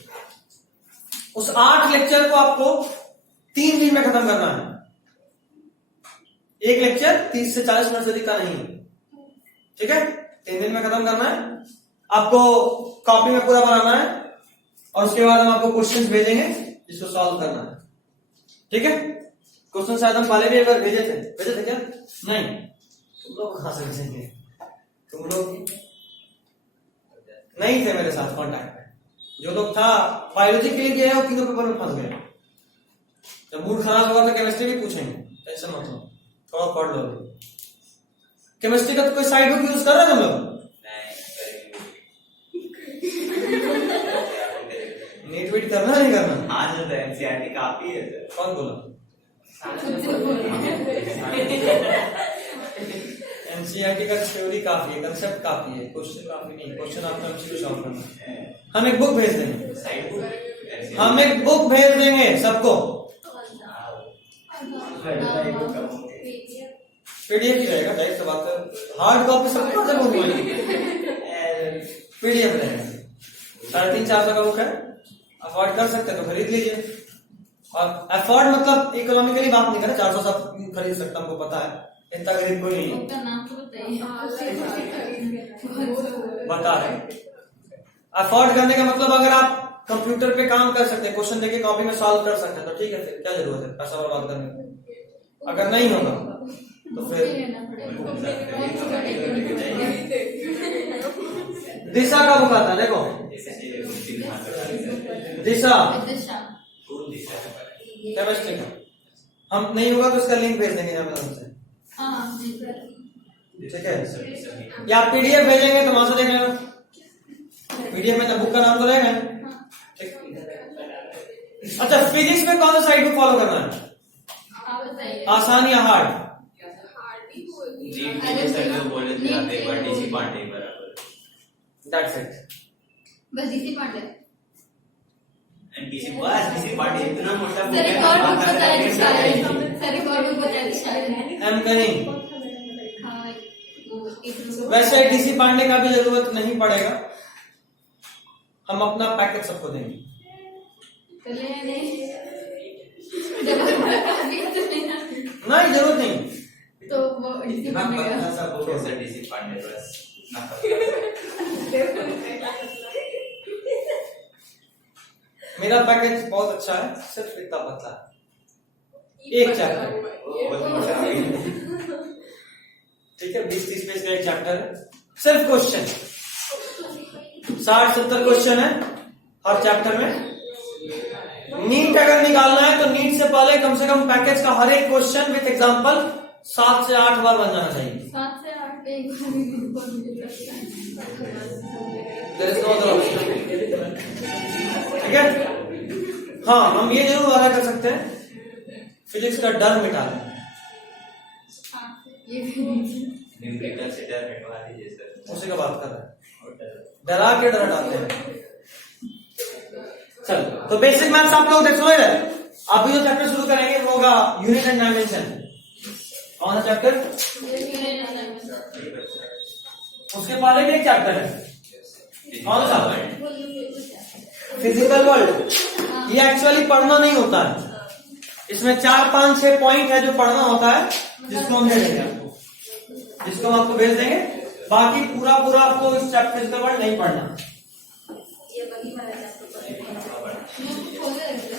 उस 8 लेक्चर को आपको 3 दिन में खत्म करना है। एक लेक्चर 30 से 40 मिनट से अधिक का नहीं, ठीक है, 3 दिन में खत्म करना है। आपको कॉपी में पूरा बनाना है और उसके बाद हम आपको क्वेश्चंस भेजेंगे जिसको सॉल्व करना है। ठीक है, क्वेश्चन शायद हम पहले भी एक बार भेजे थे क्या? नहीं, तुम लोग कहां से भेजेंगे, तुम लोग नहीं थे मेरे साथ कांटेक्ट में। जो लोग था बायोलॉजी के लिए गया वो तीनों पेपर में फंस गए। जब मूड खराब होगा तो केमिस्ट्री भी पूछेंगे, टेंशन मत लो, थोड़ा पढ़ लो। केमिस्ट्री का तो कोई साइड बुक यूज कर रहे हैं तुम लोग? नीट वीट करना नहीं करना? हाँ जो एनसीईआरटी काफी है सर। कौन बोला? एनसीईआरटी का थ्योरी काफी है, कंसेप्ट काफी है, क्वेश्चन काफी नहीं। क्वेश्चन आपको एमसीक्यू सॉल्व करना है। हम एक बुक भेज देंगे, साइड बुक, हम एक बुक भेज देंगे सबको। पीडीएफ ही रहेगा, डायरेक्ट से बात है। हार्ड कॉपी सबको से बुक मिलेगी, पीडीएफ रहेगा। 350-400 का बुक है, अफोर्ड कर सकते हैं तो खरीद लीजिए। और अफोर्ड मतलब इकोनॉमिकली बात नहीं करें, 400 सब खरीद सकता, हमको पता है, इतना गरीब कोई नहीं है, नाम तो बताइए। बता रहे। अफोर्ड करने का मतलब अगर आप कंप्यूटर पे काम कर सकते हैं, क्वेश्चन देके कॉपी में सॉल्व कर सकते हैं तो ठीक है, फिर क्या जरूरत है पैसा बर्बाद करने की। अगर नहीं होगा तो फिर दिशा का बुक आता है, देखो दिशा केमिस्ट्री का। हम नहीं होगा तो इसका लिंक भेज देंगे अमेज़न से, ठीक है, या पीडीएफ भेजेंगे तो वहां से देख लेना। पीडीएफ में तो बुक का नाम तो रहेगा। अच्छा, फिजिक्स में कौन सा साइड बुक फॉलो करना है, आसान या हार्ड? That's it. बस डीसी पांडे इतना मोटा सर रिकॉर्ड बुक बता दी शायद, सर रिकॉर्ड बुक बता दी शायद। Am cunning. हाँ, वो वैसे डीसी पांडे का भी जरूरत नहीं पड़ेगा, हम अपना पैकेट सबको देंगे। नहीं जरूरत नहीं, तो वो डीसी पांडे का डीसी पांडे बस। मेरा पैकेज बहुत अच्छा है, सिर्फ इतना पतला है, एक चैप्टर, ठीक है, 20-30 पेज का एक चैप्टर है, सिर्फ क्वेश्चन 60-70 क्वेश्चन है हर चैप्टर में, नीट अगर निकालना है तो नीट से पहले कम से कम पैकेज का हर एक क्वेश्चन विथ एग्जांपल 7 से 8 बार बन जाना चाहिए। 7 से 8 पे एक बार भी बिल्कुल मुझे लगता है। There is no other option। ठीक है, हाँ हम ये जरूर वादा कर सकते हैं फिजिक्स का डर मिटा लें। ये भी नहीं। न्यूमेरिकल से डर मिटवा दीजिए सर। उसी का बात कर रहे हैं, डरा के डर हटाते हैं। चल तो बेसिक मैथ्स आप लोग देखो इधर, अभी जो चैप्टर शुरू करेंगे वो होगा यूनिट एंड डायमेंशन। कौन सा चैप्टर? उसके पहले भी एक चैप्टर है, कौन सा? Physical world. ये एक्चुअली पढ़ना नहीं होता है, इसमें 4, 5, 6 पॉइंट है जो पढ़ना होता है, जिसको हम दे देंगे आपको, जिसको हम आपको भेज देंगे। बाकी पूरा आपको इस चैप्टर फिजिकल वर्ल्ड नहीं पढ़ना।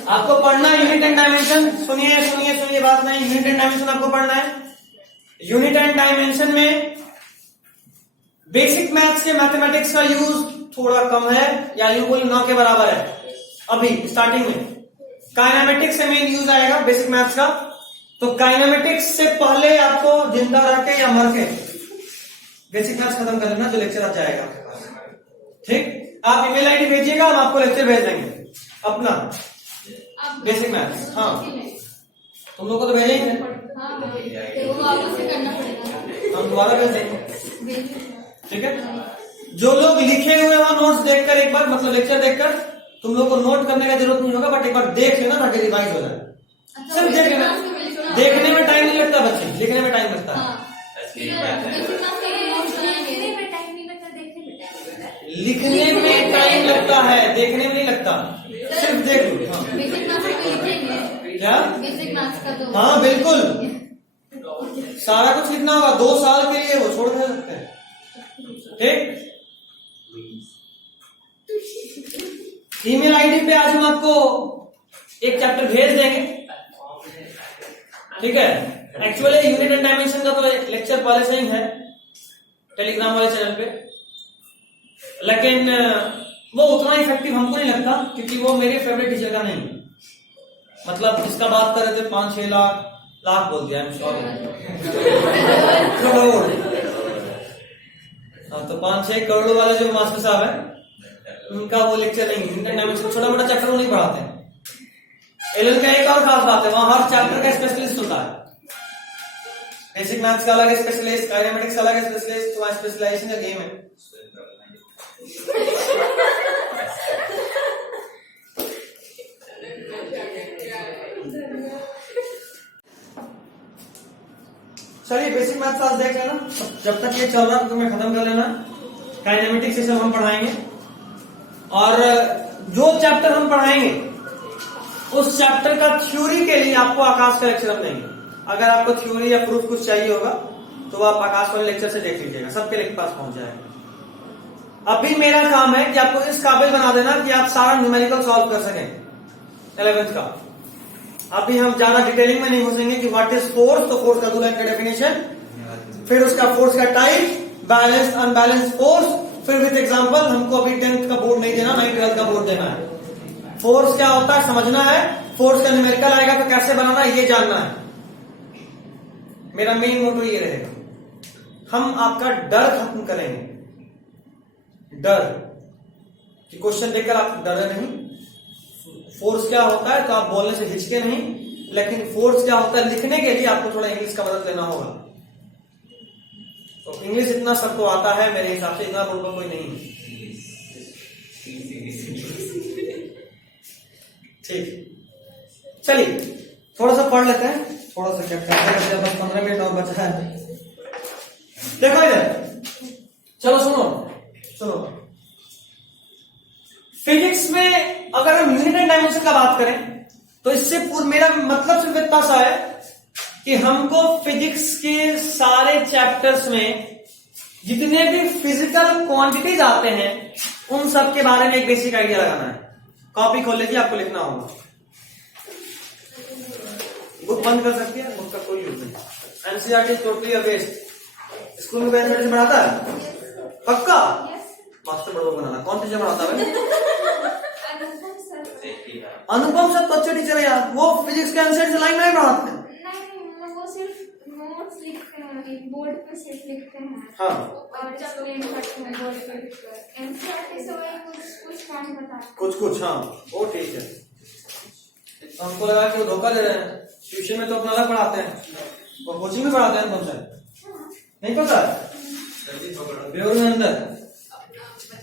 आपको पढ़ना है यूनिट एंड डायमेंशन। सुनिए बात नहीं, यूनिट एंड डायमेंशन आपको पढ़ना है। यूनिट एंड डायमेंशन में बेसिक मैथ्स के मैथमेटिक्स का यूज थोड़ा कम है, या यूं बोली ना के बराबर है अभी स्टार्टिंग में। काइनेमेटिक्स से मेन यूज आएगा बेसिक मैथ्स का, तो काइनेमेटिक्स से पहले आपको जिंदा रह के या मर के बेसिक मैथ्स खत्म कर लेना, जो लेक्चर आ जाएगा आपके पास। ठीक, आप ईमेल आईडी भेजिएगा, हम आपको लेक्चर भेज देंगे अपना बेसिक मैथ्स। हाँ तुम लोग को तो भेजेंगे, हाँ तो वो आपको से करना पड़ेगा, हम दोबारा भेज देंगे। भेजिए। ठीक है, जो लोग लिखे हुए हो नोट्स देखकर एक बार, मतलब लेक्चर देखकर, तुम लोग को नोट करने का जरूरत नहीं होगा, बट एक बार देख लेना ताकि रिवाइज हो जाए। अच्छा, सिर्फ देख लेना, देखने में टाइम नहीं लगता बच्चे, लिखने में टाइम लगता है। लिखने में टाइम लगता है, देखने में नहीं लगता, सिर्फ देख लो। हाँ। क्या? बेसिक मैथ्स का तो हाँ बिल्कुल, सारा कुछ लिखना होगा, 2 साल के लिए वो छोड़ दे सकते हैं। ठीक, ईमेल आईडी पे आज हम आपको एक चैप्टर भेज देंगे। ठीक है, एक्चुअली यूनिट एंड डायमेंशन का तो लेक्चर पहले से ही है टेलीग्राम वाले चैनल पे, लेकिन वो उतना इफेक्टिव हमको नहीं लगता, क्योंकि वो मेरे फेवरेट टीचर का नहीं। मतलब इसका बात कर रहे थे 5-6 लाख बोल दिया, करोड़। हाँ तो 5-6 करोड़ वाले जो मास्टर साहब है, उनका वो लेक्चर नहीं, यूनिट एंड डायमेंशन छोटा मोटा चैप्टर वो नहीं पढ़ाते हैं। एलएल का एक और खास बात है, वहां हर चैप्टर का स्पेशलिस्ट होता है। बेसिक मैथ्स का अलग स्पेशलिस्ट, काइनेमेटिक्स का अलग स्पेशलिस्ट, तो स्पेशलाइजेशन का गेम है। चलिए बेसिक मैथ्स आज देख लेना, जब तक ये चल रहा है तो तुम्हें खत्म कर लेना। काइनेमेटिक्स से सब हम पढ़ाएंगे, और जो चैप्टर हम पढ़ाएंगे उस चैप्टर का थ्योरी के लिए आपको आकाश का लेक्चर हम देंगे। अगर आपको थ्योरी या प्रूफ कुछ चाहिए होगा तो आप आकाश वाले लेक्चर से देख लीजिएगा, सबके लेक्चर पास पहुंच जाएगा। अभी मेरा काम है कि आपको इस काबिल बना देना कि आप सारा न्यूमेरिकल सॉल्व कर सकें 11th का। अभी हम ज्यादा डिटेलिंग में नहीं घुसेंगे कि व्हाट इज फोर्स, तो फोर्स का 2 लाइन का डेफिनेशन, फिर उसका फोर्स का टाइप, बैलेंस अनबैलेंस फोर्स, फिर विथ एग्जांपल। हमको अभी 10th का बोर्ड नहीं देना, 9th 12th का बोर्ड देना है। फोर्स क्या होता है समझना है, फोर्स का न्यूमेरिकल आएगा तो कैसे बनाना है ये जानना है। मेरा मेन मोटो ये रहेगा, हम आपका डर खत्म करेंगे। डर कि क्वेश्चन देखकर आप डरे नहीं। फोर्स क्या होता है तो आप बोलने से हिचके नहीं, लेकिन फोर्स क्या होता है लिखने के लिए आपको थोड़ा इंग्लिश का मदद लेना होगा। तो इंग्लिश इतना सबको आता है मेरे हिसाब से, इतना बोलना कोई नहीं है। ठीक, चलिए थोड़ा सा पढ़ लेते हैं, थोड़ा सा क्या करते हैं, बस 15 मिनट और बचा है। देखो इधर, चलो सुनो। फिजिक्स में अगर हम यूनिट एंड डायमेंशन का बात करें तो इससे मेरा मतलब सिर्फ इतना सा है कि हमको फिजिक्स के सारे चैप्टर्स में जितने भी फिजिकल क्वांटिटीज आते हैं उन सब के बारे में एक बेसिक आइडिया लगाना है। कॉपी खोल लीजिए, आपको लिखना होगा। बुक बंद कर सकती है, बुक का कोई यूज नहीं। NCERT totally waste. स्कूल में मैथमेटिक्स पढ़ाता है पक्का? मास्टर बड़ा बनाना कौन टीचर पढ़ाता है? अनुपम सब तो अच्छे टीचर है यार, वो फिजिक्स के आंसर से लाइन में पढ़ाते हैं। नहीं, वो सिर्फ नोट्स लिखते हैं, एक बोर्ड पे सिर्फ लिखते हैं हाँ और एक्सप्लेन करते हैं बोर्ड पे लिखकर। एनसीईआरटी से वही कुछ पॉइंट बताते हैं। कुछ हाँ वो ठीक है। तो हमको लगा कि वो धोखा दे रहे हैं, ट्यूशन में तो अपना अलग पढ़ाते हैं, वो कोचिंग में पढ़ाते हैं तुमसे नहीं पता। जल्दी पकड़ो बेउर में अंदर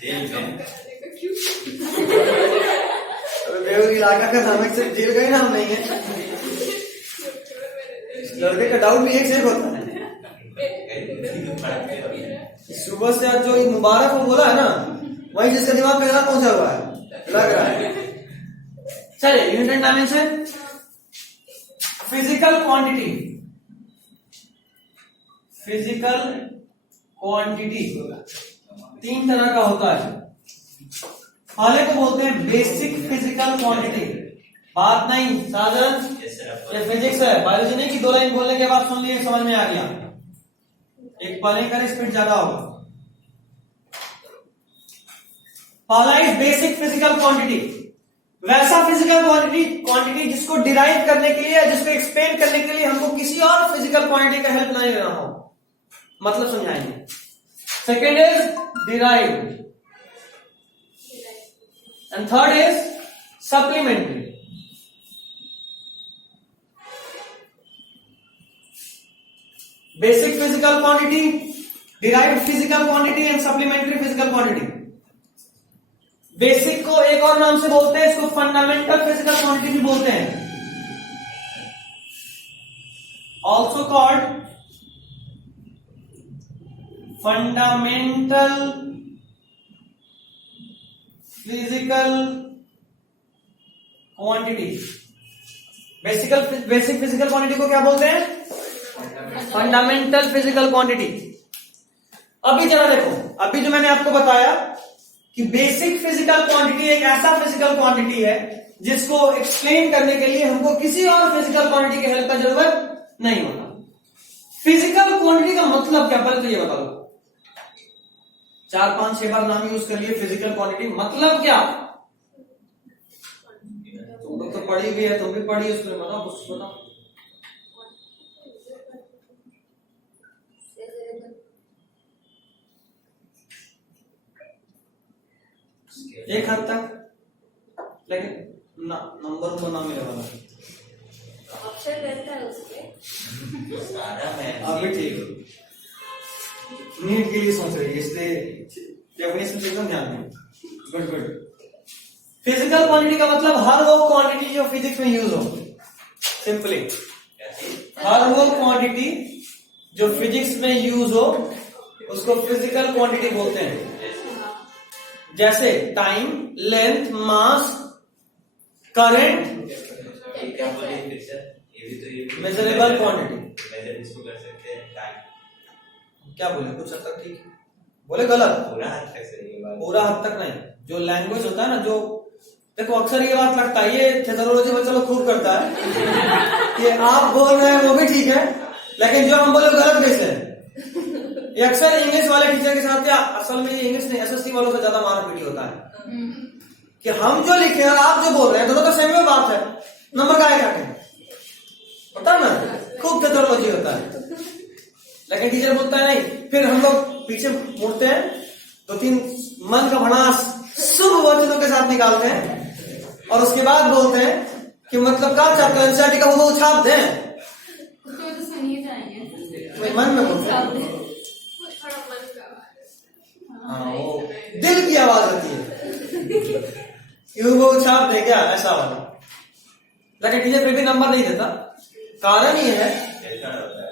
जेल में बेउर इलाका का नाम से जेल का ही नाम नहीं है। लड़के का डाउट भी एक से एक होता है। सुबह से आज जो मुबारक को बोला है ना, वही जिसका दिमाग में गलत पहुंचा हुआ है लग रहा है। चलिए unit and dimension. Physical quantity, physical quantity तीन तरह का होता है। पहले को बोलते हैं बेसिक फिजिकल क्वांटिटी। बात नहीं साधन, ये फिजिक्स है, बायोलॉजी नहीं कि दो लाइन बोलने के बाद सुन लिए समझ में आ गया। एक पढ़ने का स्पीड ज्यादा होगा। पहला इज बेसिक फिजिकल क्वांटिटी, वैसा फिजिकल क्वांटिटी जिसको डिराइव करने के लिए, जिसको एक्सप्लेन करने के लिए हमको किसी और फिजिकल क्वांटिटी का हेल्प नहीं लेना हो, मतलब समझाएंगे। Second is derive and third is supplementary. Basic physical quantity, derived physical quantity and supplementary physical quantity. Basic को एक और नाम से बोलते हैं, इसको फंडामेंटल फिजिकल क्वांटिटी भी बोलते हैं, also called fundamental physical quantity. Basic physical quantity को क्या बोलते हैं? Fundamental physical quantity. अभी जरा देखो, अभी जो मैंने आपको बताया कि बेसिक फिजिकल क्वांटिटी एक ऐसा फिजिकल क्वांटिटी है जिसको एक्सप्लेन करने के लिए हमको किसी और फिजिकल क्वांटिटी की हेल्प का जरूरत नहीं होता। फिजिकल क्वांटिटी का मतलब क्या, पहले तो ये बता दो। 4 5 6 बार नाम यूज कर लिए फिजिकल क्वांटिटी, मतलब क्या? तुम लोग तो पढ़ी भी है, तुम भी पढ़ी, उसमें बताओ कुछ बताओ। एक हद तक, लेकिन नंबर तो ना मिले वाला ऑप्शन रहता है उसके। अभी ठीक नीट के लिए सोच रही है, इसलिए डेफिनेशन एकदम ध्यान में। Good good. फिजिकल क्वांटिटी का मतलब हर वो क्वांटिटी जो फिजिक्स में यूज हो। सिंपली हर वो क्वांटिटी जो फिजिक्स में यूज हो उसको फिजिकल क्वांटिटी बोलते हैं। जैसे टाइम, लेंथ, मास, करंट, क्या बोले फिर सर? ये भी तो मेजरेबल क्वांटिटी। मेजर इसको कर सकते हैं टाइम। क्या बोले? कुछ हद तक ठीक है, बोले गलत? पूरा हद तक सही है बात। पूरा हद तक नहीं। जो लैंग्वेज होता है ना, जो देखो अक्सर ये बात लगता है, ये थेरोलॉजी में चलो खूब करता है कि आप बोल रहे हैं वो भी ठीक है, लेकिन जो हम बोले गलत कैसे है। ये अक्सर इंग्लिश वाले टीचर के साथ, या असल में ये इंग्लिश नहीं एसएसटी वालों से ज्यादा मारपीटी होता है कि हम जो लिखे और आप जो बोल रहे हैं दोनों तो सेम ही बात है, नंबर का है काटे, पता ना, खूब थेरोलॉजी होता है। लेकिन टीचर बोलता है नहीं, फिर हम लोग पीछे मुड़ते हैं, 2-3 मन का भड़ास शुभ वचनों के साथ निकालते हैं और उसके बाद बोलते हैं कि मतलब का चैप्टर एनसीईआरटी का वो छाप दें, उसको तो सुनिए जाएंगे मन में बोलते हैं। थोड़ा मन का आवाज। हाँ, वो दिल की आवाज होती है क्यों वो छाप दे क्या, ऐसा वाला। लेकिन टीचर फिर भी नंबर नहीं देता। कारण ये है ऐसा होता है।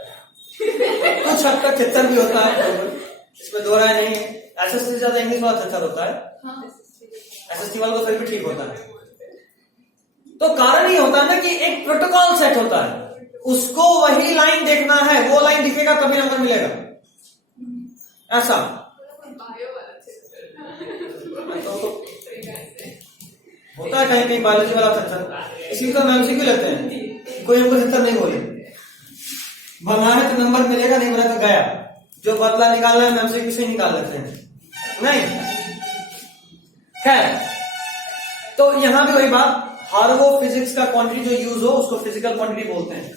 कुछ हद तक चित्तर भी होता है, इसमें दो राय नहीं है। एसएसटी से ज्यादा इंग्लिश वाला चित्तर होता है, एसएसटी वाला तो फिर भी ठीक होता है। तो कारण ये होता है ना कि एक प्रोटोकॉल सेट होता है, उसको वही लाइन देखना है, वो लाइन दिखेगा तभी नंबर मिलेगा, ऐसा। बायो वाला तो होता है कहीं कहीं बायोलॉजी वाला चित्तर, इसी को मैम से क्यों लेते हैं, कोई हमको चित्तर नहीं बोले, बना है तो नंबर मिलेगा, नहीं बना तो गया। जो बदला निकालना है मैम से किसे निकाल लेते हैं, नहीं। खैर, तो यहां भी वही बात, हर वो फिजिक्स का क्वांटिटी जो यूज हो उसको फिजिकल क्वांटिटी बोलते हैं।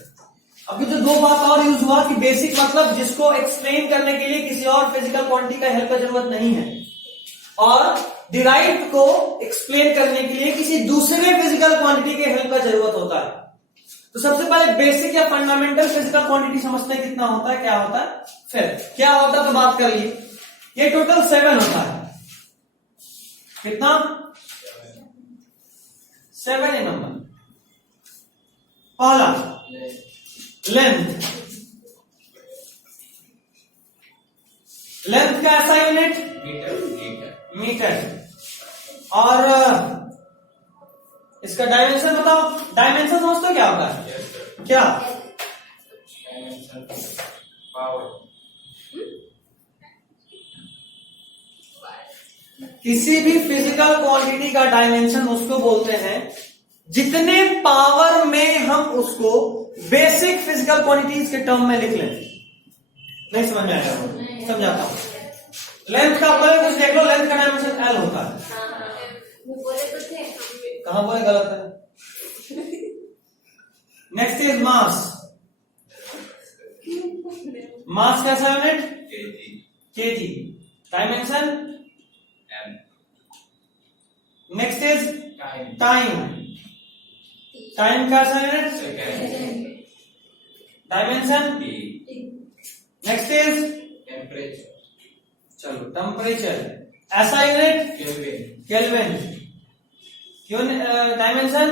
अभी तो दो बात और यूज हुआ कि बेसिक मतलब जिसको एक्सप्लेन करने के लिए किसी और फिजिकल क्वांटिटी का हेल्प की जरूरत नहीं है, और डिराइव्ड को एक्सप्लेन करने के लिए किसी दूसरे फिजिकल क्वांटिटी के हेल्प का जरूरत होता है। तो सबसे पहले बेसिक या फंडामेंटल फिजिकल क्वांटिटी समझते हैं कितना होता है, क्या होता है, फिर क्या होता है तो बात कर लिए। ये टोटल 7 होता है। कितना? 7 है नंबर। पहला लेंथ। लेंथ का ऐसा यूनिट मीटर। और इसका डायमेंशन बताओ। डायमेंशन समझते हो क्या होता है? क्या? पावर। किसी भी फिजिकल क्वांटिटी का डायमेंशन उसको बोलते हैं जितने पावर में हम उसको बेसिक फिजिकल क्वांटिटीज के टर्म में लिख लें। नहीं समझ में आया? समझाता हूं। लेंथ का बोले कुछ देख लो, लेंथ का डायमेंशन एल होता है। वो बोले तो थे। कहां बोले? गलत है। Next is mass. मास कैसा unit? Kg. Dimension? Next is time. Time कैसा unit? Dimension? Next is temperature. चलो टेम्परेचर। ऐसा यूनिट? केल्विन। क्यों? डायमेंशन?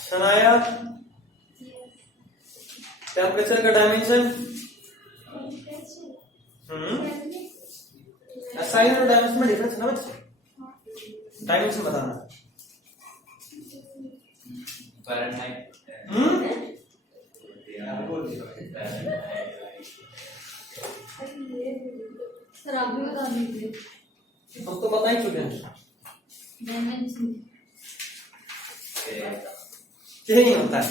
सुनाया? टेम्परेचर का डायमेंशन? ऐसा यूनिट और डायमेंशन में डिफरेंस है ना बच्चे? डायमेंशन बताना। सर आप भी बता दीजिए। हम तो बता ही चुके हैं। डायमेंशन यही होता है।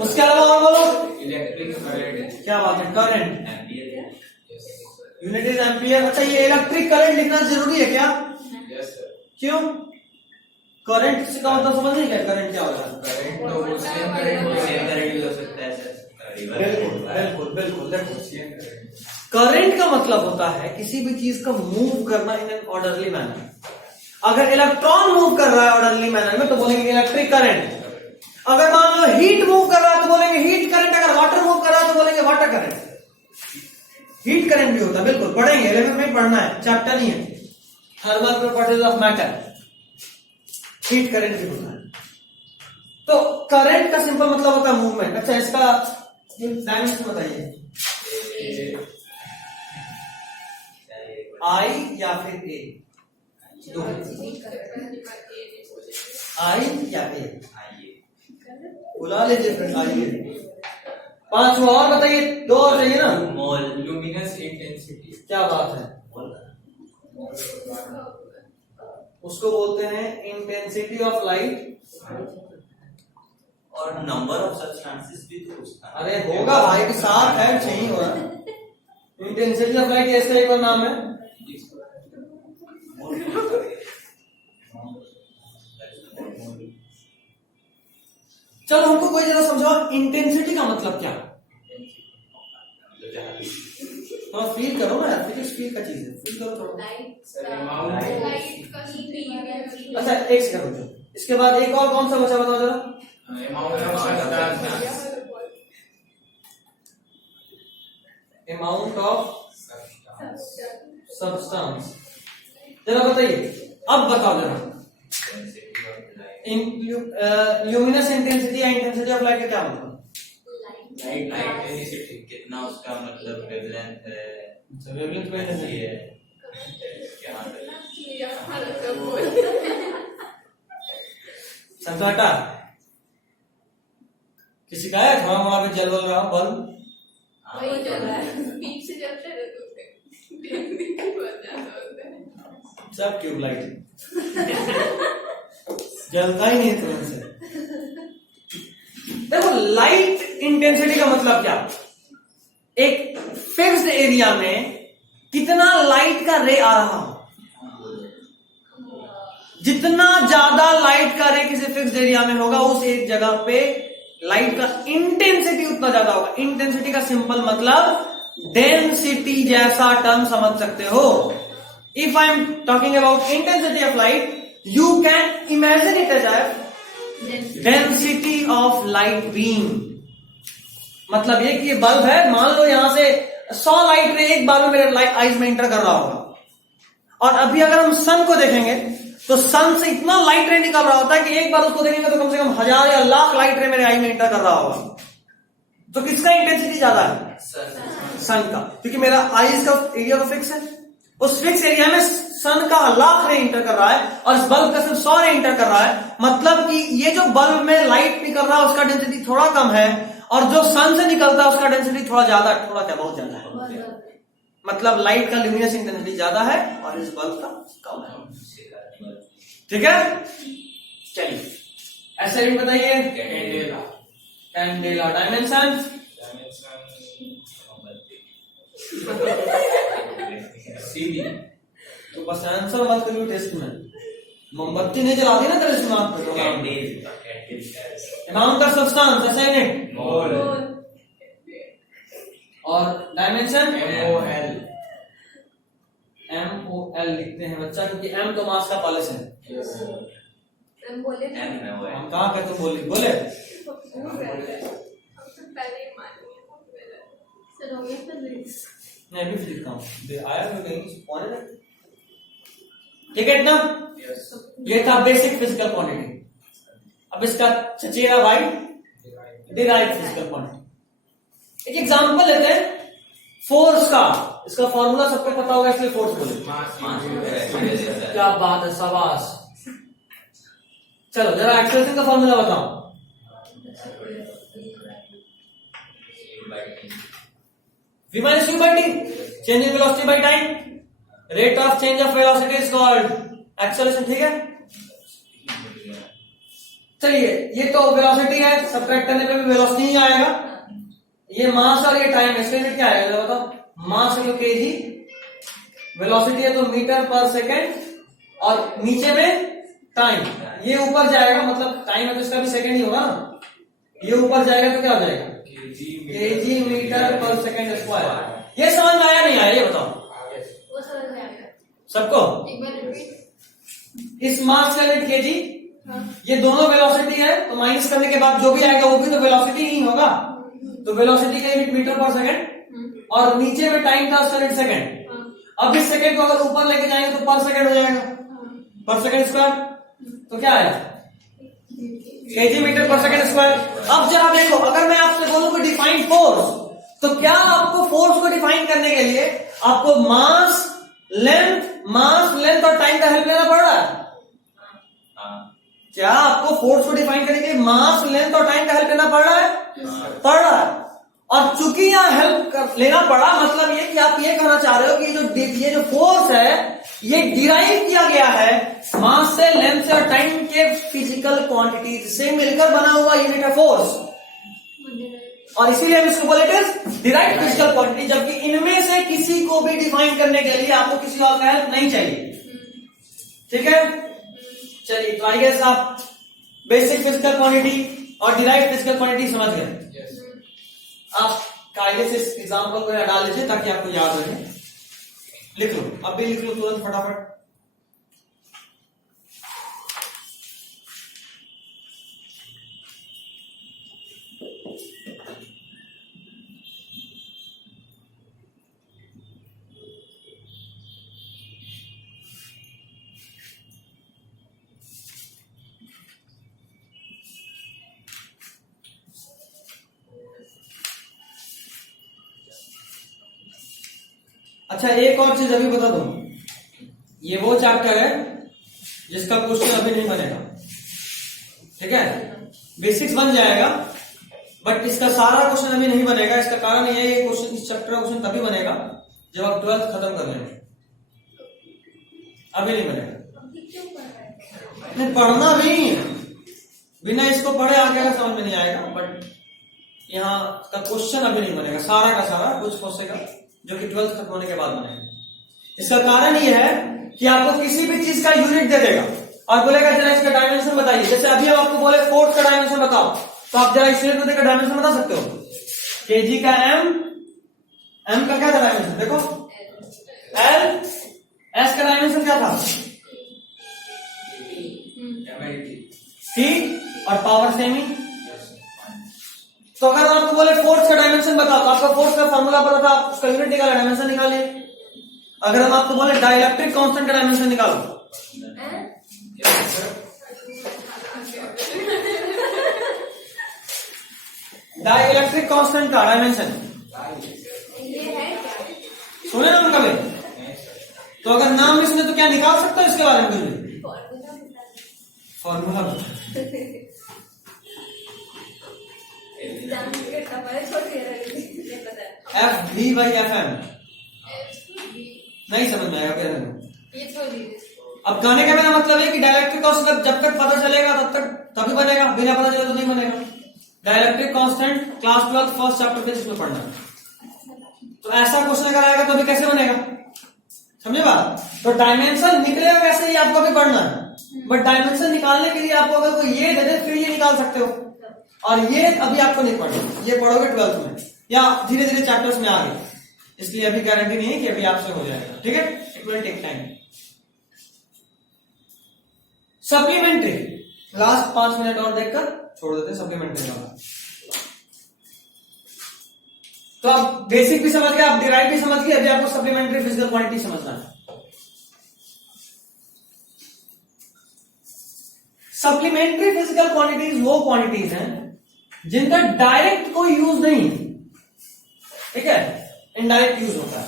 उसके अलावा और बोलो। Electric current. क्या बात है? करंट। Unit is ampere. अच्छा, ये इलेक्ट्रिक करंट लिखना जरूरी है क्या? Yes sir. क्यों? करंट से का मतलब समझ नहीं क्या? करंट क्या होता है? करंट तो सेम करंट भी हो सकता है सर। बिल्कुल बिल्कुल बिल्कुल। देखो, सेम करंट। करंट का मतलब होता है किसी भी चीज का मूव करना इन एन ऑर्डरली मैनर। अगर इलेक्ट्रॉन मूव कर रहा है ऑर्डरली मैनर में तो बोलेंगे इलेक्ट्रिक करंट। अगर मान लो हीट मूव कर रहा है तो बोलेंगे हीट करंट। अगर वाटर मूव कर रहा है तो बोलेंगे वाटर करंट। हीट करंट भी होता है, बिल्कुल पढ़ेंगे, 11th में पढ़ना है, चैप्टर नहीं है। Thermal properties of matter. Heat current भी होता है। तो करंट का सिंपल मतलब होता है मूवमेंट। अच्छा, इसका डायमेंशन बताइए। आई या फिर ए? दो। आई या ए? बुला लीजिए फिर। आइए 5 और बताइए। 2 और चाहिए ना? मोल। Luminous intensity. क्या बात है? उसको बोलते हैं इंटेंसिटी ऑफ लाइट। और नंबर ऑफ सब्सटेंसेस भी तो उसका। अरे होगा भाई, कि 7 है, चाहिए होगा। इंटेंसिटी ऑफ लाइट ऐसा एक और नाम है। चलो हमको कोई जरा समझाओ इंटेंसिटी का मतलब क्या? थोड़ा फील करो ना यार, फिजिक्स फील का चीज है, फील करो थोड़ा। Sir amount. लाइट का स्पीड। अच्छा, एक सेकंड रुको। इसके बाद एक और कौन सा बचा बताओ जरा। Amount of substance. Amount of substance. जरा बताइए, अब बताओ जरा। ल्यूमिनस इंटेंसिटी या इंटेंसिटी ऑफ लाइट का क्या मतलब? लाइट इंटेंसिटी कितना उसका मतलब वेवलेंथ है। वेवलेंथ में ऐसी है क्या? संसाटा किसी का है थोड़ा मोड़ा पे जल बल रहा बल्ब? वही चल रहा है। बीच से जलता है तो सब ट्यूबलाइट जलता ही नहीं तुरंत से। देखो, लाइट इंटेंसिटी का मतलब क्या? एक फिक्स्ड एरिया में कितना लाइट का रे आ रहा हो। जितना ज्यादा लाइट का रे किसी फिक्स्ड एरिया में होगा उस एक जगह पे लाइट का इंटेंसिटी उतना ज्यादा होगा। इंटेंसिटी का सिंपल मतलब डेंसिटी जैसा टर्म समझ सकते हो। If I am talking about intensity of light, you can imagine it as density of light beam। मतलब ये कि ये बल्ब है, मान लो यहां से 100 लाइट रे एक बार में मेरे लाइट आइज में इंटर कर रहा होगा, और अभी अगर हम सन को देखेंगे तो सन से इतना लाइट रे निकल रहा होता है कि एक बार उसको देखेंगे तो कम से कम 1000 या लाख लाइट रे मेरे आई में इंटर कर रहा होगा। तो किसका इंटेंसिटी ज्यादा है? सन का, क्योंकि मेरा आइज का एरिया तो फिक्स है। उस फिक्स एरिया में सन का लाख रे इंटर कर रहा है और इस बल्ब का सिर्फ 100 रे इंटर कर रहा है। मतलब कि ये जो बल्ब में लाइट निकल रहा है उसका डेंसिटी थोड़ा कम है, और जो सन से निकलता है उसका डेंसिटी थोड़ा ज्यादा, थोड़ा क्या बहुत ज्यादा है। मतलब लाइट का ल्यूमिनस इंटेंसिटी ज्यादा है और इस बल्ब का कम है। ठीक है, चलिए ऐसे भी बताइए। कैंडेला, कैंडेला डायमेंशन सीधी। तो बस आंसर मत करियो टेस्ट में। मोमबत्ती नहीं जलाती ना तेरे दिमाग पे। कैंडल नाम का सब्सटेंस ऐसा ही नहीं। मोल, और डायमेंशन MOL, MOL लिखते हैं बच्चा, क्योंकि M तो मास का पालिश है। हम बोले थे। हम कहाँ कहते तुम बोले पहले ही मान लिया। सर हो गया फिजिक्स। मैं भी फिजिक्स का हूँ, आया तो कहीं पॉइंट है। ठीक है इतना, ये था बेसिक फिजिकल क्वांटिटी। अब इसका चचेरा भाई डिराइव फिजिकल क्वांटिटी। एक एग्जांपल लेते हैं फोर्स का। इसका फॉर्मूला सबको पता होगा इसलिए फोर्स बोले। क्या बात है, शाबाश। चलो जरा एक्सेलरेशन का फॉर्मूला बताओ। v minus u by t, change in velocity by time, rate of change of velocity is called acceleration। ठीक है, चलिए ये तो वेलोसिटी है, सब्ट्रैक्ट करने पे भी वेलोसिटी ही आएगा। ये मास और ये टाइम, इसके लिए क्या आएगा बताओ? मास है तो केजी, वेलोसिटी है तो मीटर पर सेकेंड, और नीचे में टाइम। ये ऊपर जाएगा मतलब टाइम है तो इसका भी सेकेंड ही होगा ना। ये ऊपर जाएगा तो क्या हो जाएगा? केजी मीटर पर सेकेंड स्क्वायर। ये समझ में आया नहीं आया ये बताओ वो समझ में आएगा। सबको? एक बार रिपीट। इस मास का यूनिट केजी, ये दोनों वेलोसिटी है तो माइनस करने के बाद जो भी आएगा वो भी तो वेलोसिटी ही होगा। तो वेलोसिटी का यूनिट मीटर पर सेकंड, और नीचे में टाइम था उसका यूनिट सेकंड। अब इस सेकंड को अगर ऊपर लेके जाएंगे तो पर सेकंड हो जाएगा, पर सेकंड स्क्वायर। तो क्या आया? केजी मीटर पर सेकंड स्क्वायर। अब जरा देखो, अगर मैं आपसे बोलूं कि डिफाइन फोर्स, तो क्या आपको फोर्स को डिफाइन करने के लिए आपको मास लेंथ और टाइम का हेल्प लेना पड़ रहा है? क्या आपको फोर्स को डिफाइन करने के लिए मास लेंथ और टाइम का हेल्प लेना पड़ रहा है? पड़ रहा है। और चूंकि यहां हेल्प लेना पड़ा, मतलब ये कि आप ये कहना चाह रहे हो कि ये जो फोर्स है ये डिराइव किया गया है मास से, लेंथ से और टाइम के फिजिकल क्वांटिटीज से मिलकर बना हुआ यूनिट है फोर्स, और इसीलिए हम इसको बोले डिराइव फिजिकल क्वांटिटी। जबकि इनमें से किसी को भी डिफाइन करने के लिए आपको किसी और का हेल्प नहीं चाहिए। ठीक है, चलिए तो आई गेस आप बेसिक फिजिकल क्वांटिटी और डिराइव फिजिकल क्वांटिटी समझ गए। आप कायदे से इस एग्जाम्पल को डाल लीजिए ताकि आपको याद रहे। लिख लो, अब भी लिख लो तुरंत फटाफट। अच्छा एक और चीज अभी बता दूं, ये वो चैप्टर है जिसका क्वेश्चन अभी नहीं बनेगा। ठीक है, बेसिक्स बन जाएगा बट इसका सारा क्वेश्चन अभी नहीं बनेगा। इसका कारण यह है क्वेश्चन, इस चैप्टर का क्वेश्चन तभी बनेगा जब आप 12th खत्म कर लेंगे। अभी नहीं बनेगा, नहीं पढ़ना भी, बिना इसको पढ़े आगे समझ में नहीं आएगा। बट यहाँ का क्वेश्चन अभी नहीं बनेगा, सारा का सारा कुछ क्वेश्चन का जो कि 12th खत्म होने के बाद बनेगा। इसका कारण यह है कि आपको किसी भी चीज का यूनिट दे देगा और बोलेगा जरा इसका डायमेंशन बताइए। जैसे अभी हम आपको बोले फोर्स का डायमेंशन बताओ, तो आप जरा इस यूनिट में देकर डायमेंशन बता सकते हो। केजी का एम का क्या था डायमेंशन, देखो एल, एस का डायमेंशन क्या था टी, और पावर सेमी। तो अगर आपको बोले फोर्स का डायमेंशन बताओ, तो आपका फोर्स का फॉर्मूला पता था, उसका यूनिट निकाला, डायमेंशन निकालिए। अगर हम आपको बोले डाइलेक्ट्रिक कांस्टेंट का डायमेंशन निकालो, डाइलेक्ट्रिक कांस्टेंट का डायमेंशन ये है क्या? सुने ना कभी? तो अगर नाम नहीं सुने तो क्या निकाल सकते हो इसके बारे में कुछ भी? Formula f v by f m. नहीं समझ में आएगा क्या? अब कहने का मेरा मतलब है कि डाइलेक्ट्रिक कांस्टेंट जब तक पता चलेगा तब तक तभी बनेगा, बिना पता चले तो नहीं बनेगा। Dielectric constant class 12 first chapter physics में पढ़ना। तो ऐसा क्वेश्चन अगर आएगा तो अभी कैसे बनेगा, समझे बात? तो डायमेंशन निकलेगा कैसे ये आपको भी पढ़ना है, बट डायमेंशन निकालने के लिए आपको अगर कोई ये दे दे फिर ये निकाल सकते हो, और ये अभी आपको नहीं पढ़ना, ये पढ़ोगे 12th में या धीरे धीरे चैप्टर्स में आगे, इसलिए अभी गारंटी नहीं है कि अभी आपसे हो जाएगा, ठीक है? It will take time. Supplementary last 5 minute और देखकर छोड़ देते हैं सप्लीमेंट्री वाला। तो आप बेसिक भी समझ गए, आप डिराइव भी समझ गए, अभी आपको सप्लीमेंट्री फिजिकल क्वांटिटी समझना है। सप्लीमेंट्री फिजिकल क्वांटिटीज वो क्वांटिटीज हैं जिनका डायरेक्ट कोई यूज नहीं, ठीक है, इनडायरेक्ट यूज होता है।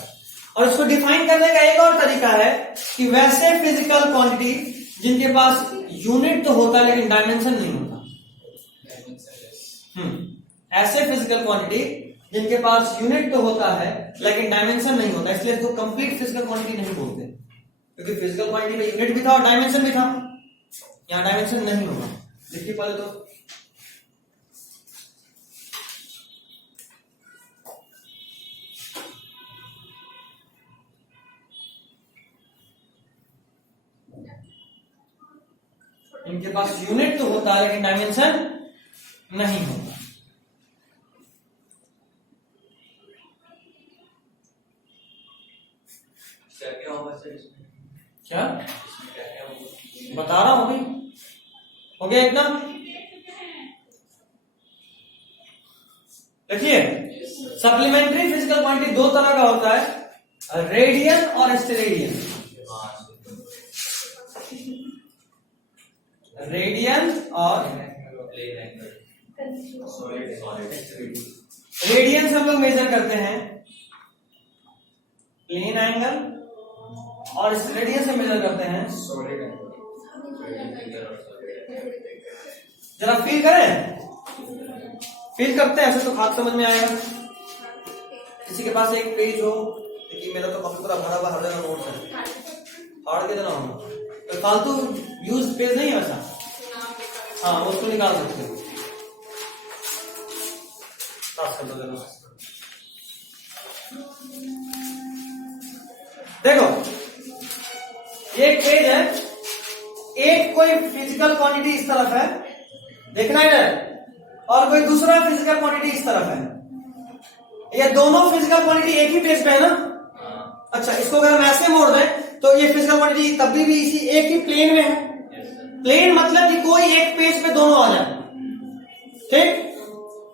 और इसको डिफाइन करने का एक और तरीका है कि वैसे फिजिकल क्वांटिटी जिनके पास यूनिट तो होता है लेकिन डायमेंशन नहीं होता। ऐसे फिजिकल क्वांटिटी जिनके पास यूनिट तो होता है लेकिन डायमेंशन नहीं होता, इसलिए इसको कंप्लीट फिजिकल क्वांटिटी नहीं बोलते, क्योंकि फिजिकल क्वांटिटी में यूनिट भी था और डायमेंशन भी था। यहां डायमेंशन नहीं होगा, देखिए पहले तो इनके पास यूनिट तो होता है लेकिन डायमेंशन नहीं होता। क्या बता रहा हूं अभी, हो गया इतना? देखिए सप्लीमेंट्री फिजिकल क्वांटिटी दो तरह का होता है, रेडियन और स्टेरेडियन। रेडियन और रेडियन से हम लोग मेजर करते हैं प्लेन एंगल, और स्टेरेडियन से मेजर करते हैं सॉलिड एंगल। जरा फील करें, फील करते हैं, ऐसे तो खास समझ में आएगा। किसी के पास एक पेज हो, देखिए मेरा तो काफी पूरा भरा भरा हर जगह नोट्स है, फाड़ के देना होगा, तो फालतू यूज पेज नहीं है वैसा, हाँ उसको निकाल सकते हो। देखो एक पेज है, एक कोई फिजिकल क्वांटिटी इस तरफ है, देखना है ना, और कोई दूसरा फिजिकल क्वांटिटी इस तरफ है। ये दोनों फिजिकल क्वांटिटी एक ही पेज पे है ना? अच्छा, इसको अगर हम ऐसे मोड़ दें तो ये फिजिकल क्वांटिटी तब भी इसी एक ही प्लेन में है। प्लेन मतलब कि कोई एक पेज पे दोनों आ जाए, ठीक?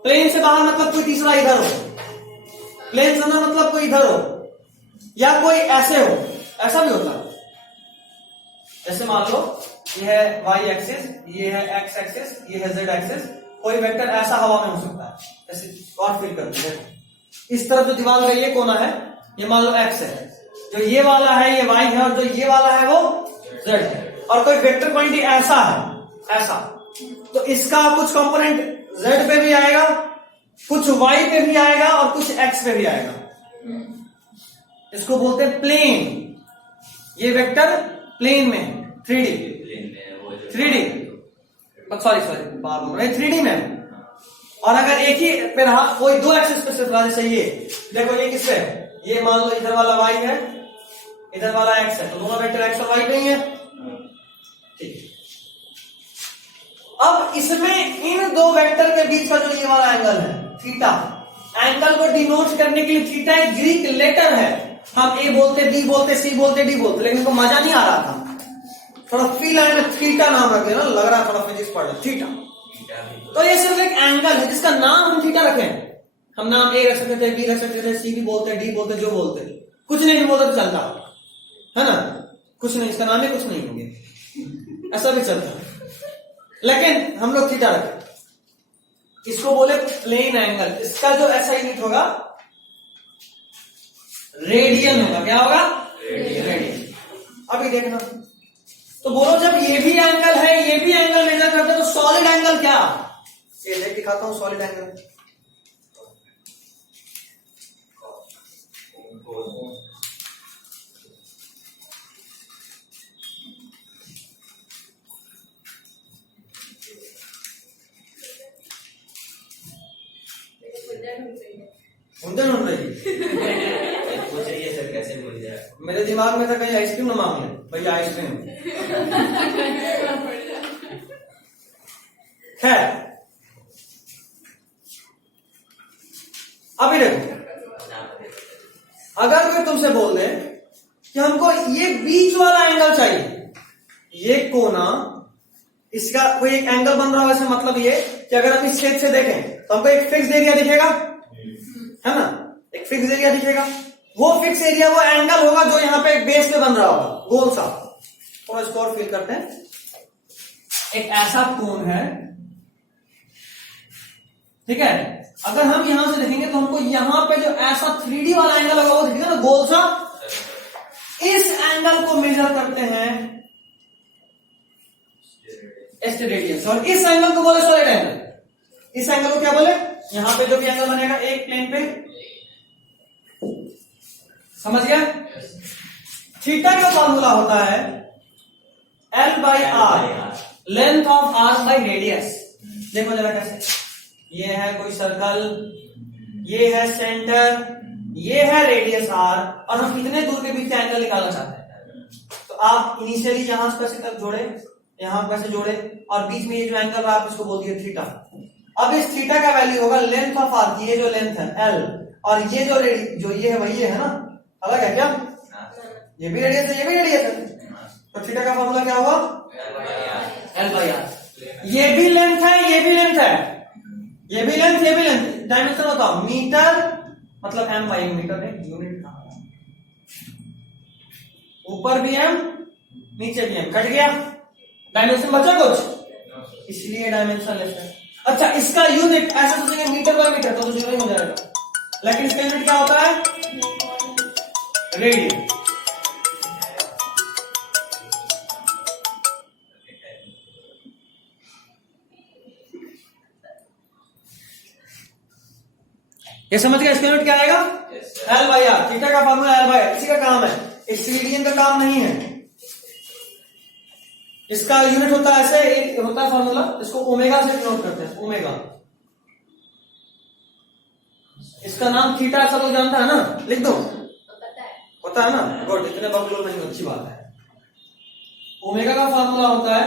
प्लेन से बाहर मतलब कोई तीसरा इधर हो, प्लेन से अंदर मतलब कोई इधर हो, या कोई ऐसे हो, ऐसा भी होता है। जैसे मान लो ये है y एक्सिस, ये है x एक्सिस, ये है z एक्सिस, कोई वेक्टर ऐसा हवा में हो सकता है, जैसे और फील करते हैं। इस तरफ जो दीवार का ये कोना है, ये मान लो x है, जो ये वाला है ये y है, और जो ये वाला है वो z है, और कोई वेक्टर क्वांटिटी ऐसा है, ऐसा, तो इसका कुछ कंपोनेंट z पे भी आएगा, कुछ y पे भी आएगा, और कुछ x पे भी आएगा। इसको बोलते हैं प्लेन। ये वेक्टर प्लेन में 3D सॉरी बार बोल रहा है 3D में। और अगर एक ही पे रहा, कोई दो एक्सिस पे सिर्फ रहा, जैसे ये देखो, ये किस पे है, ये मान लो इधर वाला y है, इधर वाला x है, तो दोनों वेक्टर x और y नहीं है। ठीक, अब इसमें इन दो वेक्टर के बीच का जो ये वाला एंगल है थीटा, एंगल को डिनोट करने के लिए थीटा एक ग्रीक लेटर है। हम ए बोलते, बी बोलते, सी बोलते, डी बोलते, लेकिन इनको मजा नहीं आ रहा था, थोड़ा फील आने में थीटा नाम रखे ना, लग रहा थोड़ा फिजिक्स पढ़ रहे थीटा। तो ये सिर्फ एक एंगल है जिसका नाम हम थीटा रखें। हम नाम ए रख सकते थे, बी रख सकते थे, सी भी बोलते, डी बोलते, जो बोलते, कुछ नहीं भी बोलते तो चलता है ना, कुछ नहीं, इसका नाम ही कुछ नहीं होंगे, ऐसा भी चलता, लेकिन हम लोग थीटा रखें। इसको बोले प्लेन एंगल। इसका जो ऐसा यूनिट होगा रेडियन होगा। क्या होगा? रेडियन। अभी देखना, तो बोलो जब ये भी एंगल है, ये भी एंगल मेजर करते हैं, तो सॉलिड एंगल क्या? ये देख दिखाता हूं सॉलिड एंगल। मुझे ढूंढ रही पूछ रही है सर कैसे मिल जाए। मेरे दिमाग में था कहीं आइसक्रीम ना मांग ले भैया, आइसक्रीम। खैर, अभी देखो, अगर कोई तुमसे बोल दे कि हमको ये बीच वाला एंगल चाहिए, ये कोना, इसका कोई एक एंगल बन रहा हो, ऐसा मतलब ये कि अगर हम इस छेद से देखें तो हमको एक फिक्स एरिया दिखेगा, है ना, एक फिक्स एरिया दिखेगा। वो फिक्स एरिया वो एंगल होगा जो यहां पे एक बेस पे बन रहा होगा, गोल सा। थोड़ा इसको और फील करते हैं। एक ऐसा कोण है, ठीक है, अगर हम यहां से देखेंगे तो हमको यहां पे जो ऐसा 3D वाला एंगल होगा वो दिखेगा ना, गोल सा। इस एंगल को मेजर करते हैं एस्टेड रेडियस, और इस एंगल को बोले सॉलिड एंगल। इस एंगल को क्या बोले? यहां पे जो भी एंगल बनेगा एक प्लेन पे, समझ गया? थीटा का फॉर्मूला होता है L/R, length of arc by radius. देखो जरा कैसे, ये है कोई सर्कल, ये है सेंटर, ये है रेडियस R, और हम कितने दूर के बीच का एंगल निकालना चाहते हैं। तो आप इनिशियली यहां से कैसे तक जोड़े, यहां कैसे जोड़े, और बीच में ये जो एंगल है आप इसको बोल दिए थीटा। अब इस थीटा का वैल्यू होगा लेंथ ऑफ आर्क, ये जो लेंथ है L, और ये जो ये है वही है ना, अलग है क्या? ये भी रेडियस है, ये भी रेडियस है, तो थीटा का फॉर्मूला क्या होगा? L/R। ये भी लेंथ है, ये भी लेंथ है, ये भी लेंथ, ये भी लेंथ। डायमेंशन बताओ, मीटर मतलब m बाई मीटर है, यूनिट कहां, ऊपर भी m नीचे भी m, कट गया, डायमेंशन बचा कुछ, इसलिए डायमेंशन लेस है। अच्छा, इसका यूनिट ऐसे सोचेंगे मीटर बाई मीटर तो जीरो ही हो जाएगा, लेकिन इसका यूनिट क्या होता है? रेडियन। ये समझ गया? इसका यूनिट क्या आएगा? L/R। थीटा का फॉर्मूला L/R, इसी का काम है, इस रेडियन का काम नहीं है। इसका यूनिट होता है ऐसे, एक होता है फॉर्मूला, इसको ओमेगा से डिनोट करते हैं, ओमेगा। इसका नाम थीटा, ऐसा तो जानता है ना, लिख दो, पता है ना, गुड, इतने बकलोल नहीं, अच्छी बात है। ओमेगा का फॉर्मूला होता है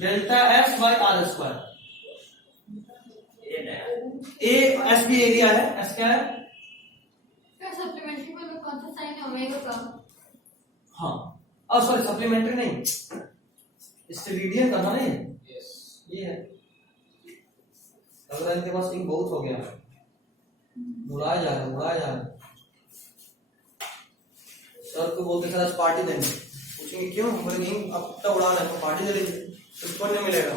delta S by r square. A s भी एरिया है, एस क्या है? सप्लीमेंट्री में कौन सा साइन है ओमेगा का? हाँ, और सॉरी सप्लीमेंट्री नहीं, स्टेरिडियन का था नहीं, ये है। अगर इनके पास इंक बहुत हो गया, मुड़ाया जा रहा, मुड़ाया जा रहा। सर को बोलते सर आज पार्टी देंगे, पूछेंगे क्यों, बोलेंगे अब तक उड़ा रहे हैं तो पार्टी दे लीजिए, कुछ नहीं मिलेगा।